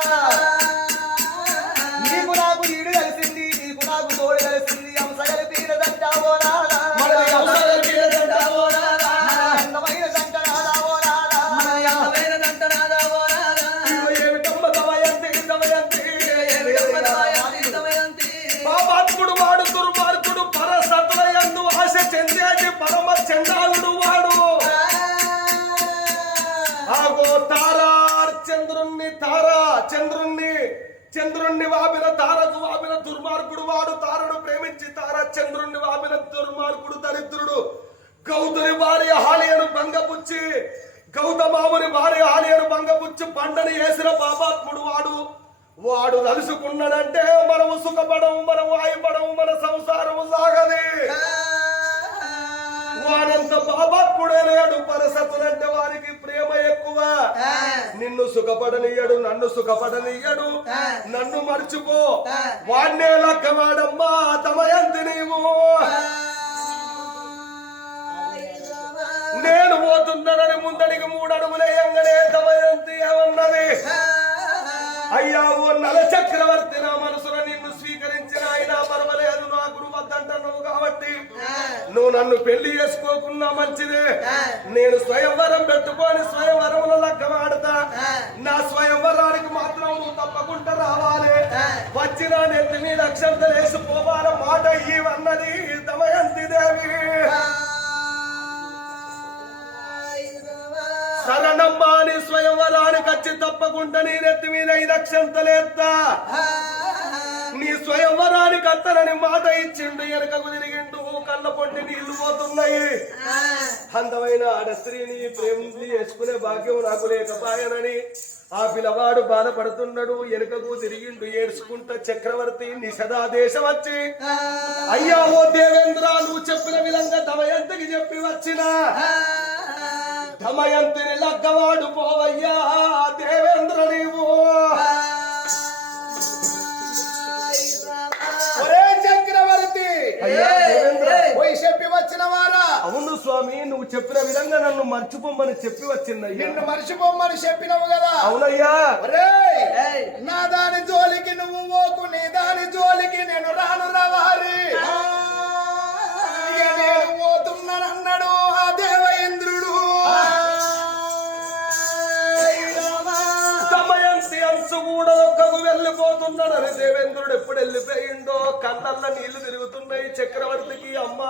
నీకు నాకు ఈడు కలిసింది నీకు నాకు తోడు కలిసింది అంశ కలిపిన దంట ఓ నాదా మనది అంశ కలిపిన దంట ఓ నాదా అందమైన దంట నాదా ఓ నాదా అందమైన దంట నాదా ఓ నాదా ఏమిటమ్మ దమయంతి దమయంతి పాపాత్ముడు వాడు దుర్మార్గుడు పరసతుల యందు ఆశ చెందేటి పరమ చండాలుడు వాడు ఆగో తారా చంద్రుణ్ణి వాపిన తారకు వాపిన దుర్మార్గుడు వాడు తారను ప్రేమించి తారా చంద్రుణ్ణి వాపిన దుర్మార్గుడు దరిద్రుడు గౌతమి భార్య హాలియను భంగపుచ్చి గౌతమాముని భార్య హాలియను భంగపుచ్చి పండని వేసిన పాపాత్ముడు వాడు తలుసుకున్నాడంటే మనము సుఖపడము మనము ఆయుపడము మన సంసారము సాగది వాడంత పాపాత్ముడే లేడు పరసతులంటే వారికి ప్రేమ ఎక్కువ నిన్ను సుఖపడనియ్యడు నన్ను సుఖపడనియ్యడు నన్ను మర్చిపో వాడినే లక్కవాడమ్మా దమయంతి నీవు నేను పోతున్నానని ముందడికి 3 అడుగులేయంగానే దమయంతి ఏమన్నది అయ్యా ఓ నల చక్రవర్తి నా మనసులో నిన్ను స్వీకరించిన అయినా పర్వాలేదు నా గురు వద్దంటున్నావు కాబట్టి నువ్వు నన్ను పెళ్లి చేసుకోకున్నా మంచిదే నేను స్వయంవరం పెట్టుకొని స్వయంవరంలో లగ్గమాడతా నా స్వయంవరానికి మాత్రం నువ్వు తప్పకుండా రావాలి వచ్చిన నెత్తి మీద అక్షంతలేసి పోవాల మాట ఇవన్నది దమయంతి దేవి శరణమ్మా నీ స్వయంవరానికి వచ్చి తప్పకుండా నీ నెత్తి మీద 5 అక్షంతలేస్తా నీ స్వయంవరానికి అత్తనని మాట ఇచ్చిండు వెనకకు తిరిగిండు కళ్ళ పొంటి నీళ్లు పోతున్నాయి అందమైన ఆడ స్త్రీని ప్రేమించి వేసుకునే భాగ్యం నాకు లేకపాయనని ఆ పిల్లవాడు బాధపడుతున్నాడు. వెనుకకు తిరిగిండు ఏడ్చుకుంటా. చక్రవర్తి నిషదాదేశం వచ్చి, అయ్యా ఓ దేవేంద్ర, నువ్వు చెప్పిన విధంగా దమయంతికి చెప్పి వచ్చిన దమయంతిని లగ్గవాడు పోవయ్యా దేవేంద్ర నీవు. ఒరే చక్రవర్తి, అయ్యా దేవేంద్ర, పోయి చెప్పి వచ్చిన వారా? అవును స్వామి, నువ్వు చెప్పిన విధంగా నన్ను మర్చిపోమని చెప్పి వచ్చిందయ్యా. నిన్ను మర్చిపోమ్మని చెప్పినవు కదా. అవునయ్యా. ఒరేయ్, నా దాని జోలికి నువ్వు పోకు, నీ దాని జోలికి నేను రాను రావారి. ఇక నేను పోతున్నానన్నాడు ఆ దేవేంద్రుడు. దమయంతి అంచు కూడా ఒక్కకు వెళ్ళిపోతున్నాడని దేవేంద్రుడు ఎప్పుడు వెళ్ళిపోయిండో కళ్ళల్లో నీళ్లు తిరుగుతున్నాయి చక్రవర్తికి. అమ్మ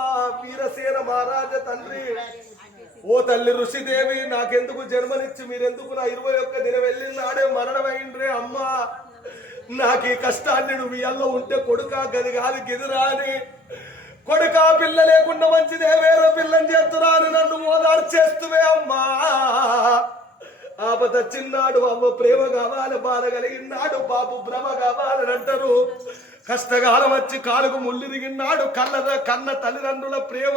వీరసేన మహారాజ తండ్రి, ఓ తల్లి ఋషిదేవి, నాకెందుకు జన్మనిచ్చి మీరెందుకు నా 21 దినం వెళ్ళినాడే మరణమైండ్రే అమ్మా. నాకు ఈ కష్టాన్ని నువ్వు ఇయ్యల్లో ఉంటే కొడుకా గది కాదు గిదిరా అని, కొడుకా పిల్ల లేకుండా మంచిదే వేరే పిల్లని చేస్తురాని నన్ను ఓదార్చేస్తువే అమ్మా. ఆపద చిన్నాడు అవ్వ ప్రేమ కావాలి, బాధ కలిగినాడు బాబు భ్రమ కావాలని అంటారు. కష్టకాలం వచ్చి కాలుకు ముళ్ళిరిగినాడు. కన్న తల్లిదండ్రుల ప్రేమ,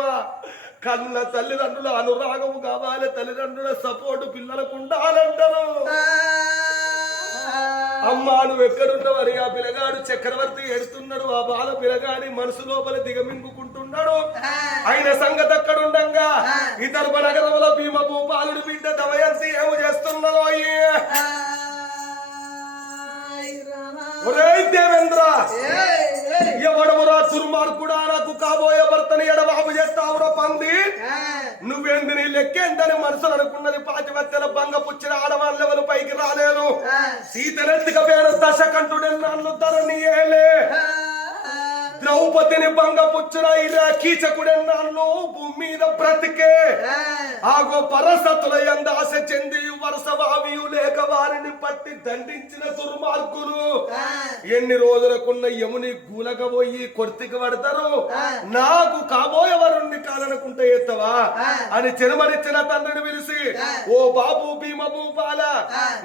కన్న తల్లిదండ్రుల అనురాగము కావాలి, తల్లిదండ్రుల సపోర్టు పిల్లలకు ఉండాలంటారు. అమ్మా నువ్వు ఎక్కడున్నావని ఆ పిల్లగాడు చక్రవర్తి ఎడుతున్నాడు. ఆ బాల పిల్లగాడి మనసు లోపల దిగమింగుకుంటున్నాడు. ఆయన సంగతి అక్కడుండగా ఇతర నగరంలో భీమ భూపాలుడు బిడ్డ దమయంతి ఏమి చేస్తున్నదో దేవేంద్ర, ఎవడమురా దుర్మార్గుడా, నాకు కాబోయే భర్తని ఎడబాబు చేస్తావురా పంది. నువ్వేంది నీ లెక్కేందని మనసులు అనుకున్నది. 5 వెత్తెల బంగ పుచ్చిన ఆడవాళ్ళ ఎవరు పైకి రాలేరు. సీతనెత్తిక పేరు దశకంఠుడెన్నాళ్ళు ధరణి ఏలే. ద్రౌపదిని బంగ పుచ్చిన ఇలా కీచకుడెన్నాళ్ళు భూమి మీద బ్రతికే. ఆగో పరసతుల ఎందాశ చెంది వరుస వావియు లేక వారిని పట్టి దండించిన దుర్మార్గులు ఎన్ని రోజులకున్న యముని గూలక పోయి కొర్తికి పడతారు. నాకు కాబోయే వరుణ్ణి కాదనుకుంటే ఎత్తవా అని చెరుమనిచ్చిన తండ్రిని పిలిచి, ఓ బాబు భీమ భూపాల,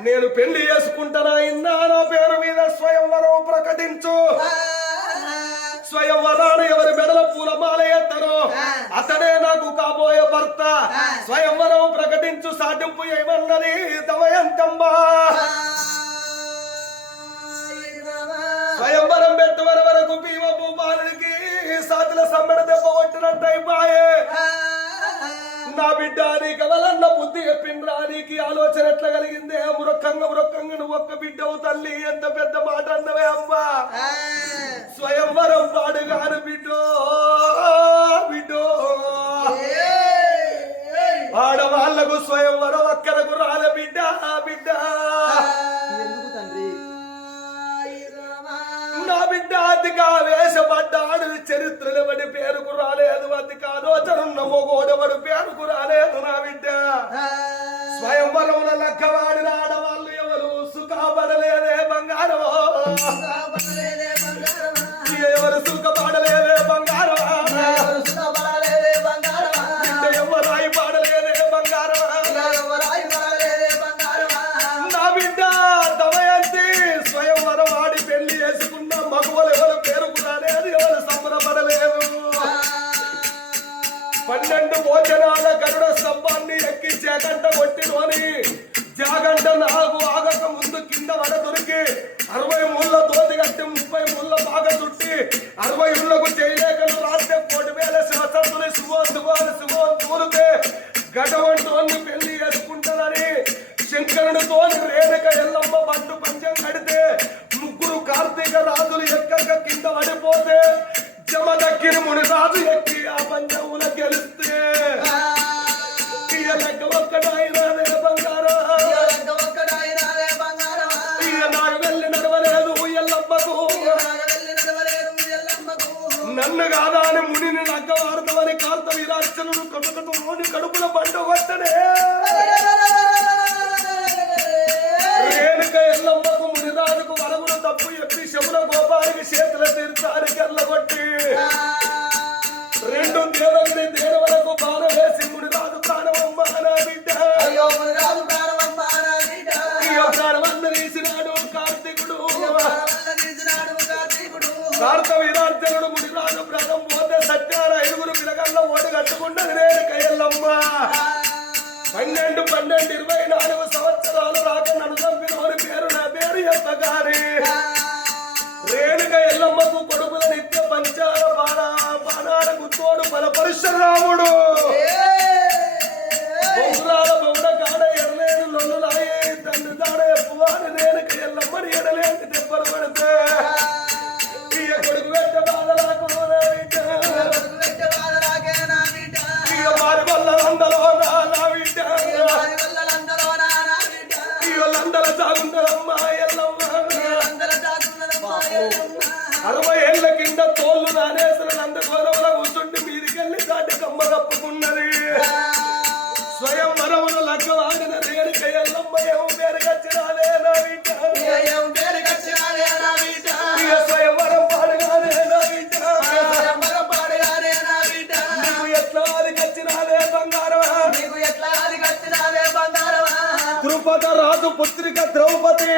నేను పెళ్లి చేసుకుంటానా ఇన్నా నా పేరు మీద స్వయంవరం ప్రకటించు. స్వయంవరాన్ని ఎవరి మెడల పూలమాల ఎత్తరో అతడే నాకు కాబోయే భర్త. స్వయంవరం ప్రకటించు సాటింపు ఏమన్నది దమయంతమ్మ. స్వయంవరం పెట్టే వరకు భీమ భూపాలుడికి సాతుల సమ్మెడ దెబ్బ కొట్టినట్టయిపోయే. నా బిడ్డ నీకు ఎవరన్న బుద్ధి చెప్పిండ్రా, నీకు ఆలోచన ఎట్లా కలిగిందే? మురక్కంగా నువ్వు ఒక్క బిడ్డవు తల్లి, ఎంత పెద్ద మాట అన్నవే అమ్మా. స్వయంవరం పాడుగాను బిడ్డో బిడ్డో, ఆడవాళ్లకు స్వయంవరం అక్కడకు రాలే బిడ్డ బిడ్డ. నా బిడ్డ అతిగా వేషపడ్డాడు, చరిత్రలెవడి పేరుకు రాలేదు. అతిగా ఆలోచనున్న మొగోడెవడు పేరుకు రాలేదు. నా బిడ్డ స్వయంవరం లెక్కవాడిన ఆడవాళ్ళు ఎవరు సుఖపడలేదే బంగారం, ఎవరు సుఖపడలేదే బంగారం, ఎవరు రాయి పాడలేదే బంగారం. నా బిడ్డ దమయంతి స్వయంవరం ఆడి పెళ్లి చేసుకున్న మగవాళ్ళు ఎవరు పేరుకు రాలేదు, ఎవరు సంబరపడలేదు. 12 భోజనాల గరుడ స్తంభాన్ని ఎక్కి జాగంట కొట్టినోని జాగంట నాకు ఆగక ముందు కింద వడ దొరికి 60 ముళ్ళ తోటి కట్టి 30 ముళ్ళ బాగా చుట్టి 60 ముళ్ళకు చేయలేకలు రాస్తే 1,000 శాస్త్రులు తూలితే గడవంటోని పెళ్లి చేసుకుంటానని శంకరునితో రేణుక ఎల్లమ్మ పట్టు పంచం కడితే 3 కార్తీక రాజులు ఎక్కక కింద పడిపోతే జమ దక్కిన మునిరాజు ఎక్కి ఆ పంచముల గెలిస్తే ఒక్కడాయినాదే బంగారం, నాకు వెళ్ళి నడవలేదు ఎల్లమ్మకు. నన్ను కాదా అని మునిని నగ్గవాడతామని కార్త విరాచనుడు కొడుకుతోని కడుపుల బండ కొట్టనే. రేణుక ఎల్లమ్మకు మునిరాజుకు వరముల తప్పు చెప్పి శముల గోపానికి చేతుల తీర్థానికి ఎల్లగొట్టి 2 దేవుని దేవరకు బాణ వేసి మునిరాజు 12 సంవత్సరాలు రాక నన్ను చంపినోని పేరు నా పేరు చెప్పగానే రేణుక ఎల్లమ్మకు కొడుకుల నిత్య పంచాల బాణాలకు తోడు బల పరశురాముడు బొంగురాల బొమ్మడ కాడ ఎడలేని లొల్లులాయి తండ్రి దాడ ఎప్పువాని రేణుక ఎల్లమ్మని ఎడలేని దెబ్బలు పడితే ఇయ కొడుకు పెట్ట బాధలకు ఇయ మారి వల్ల అందరూ నా బిడ్డ ఇయ్యోళ్ళందరూ చాగుంటారమ్మా ఎల్లమ్మ 60 ఏళ్ల కింద తోళ్ళు నానేసరంత గౌరవుల కూర్చుండి మీదికెళ్ళి దాటి కమ్మ కప్పుకున్నది స్వయం వరములు లగ్గవాడిన రేణుక ఎల్లమ్మ ఏం పేరుకొచ్చినాలే నా బిడ్డ ఇక స్వయం వరం పాడుగానే నా బిడ్డ నీకు ఎట్లా అది కచ్చినాలే బంగారమా తిరుపతి రాజు పుత్రిక ద్రౌపది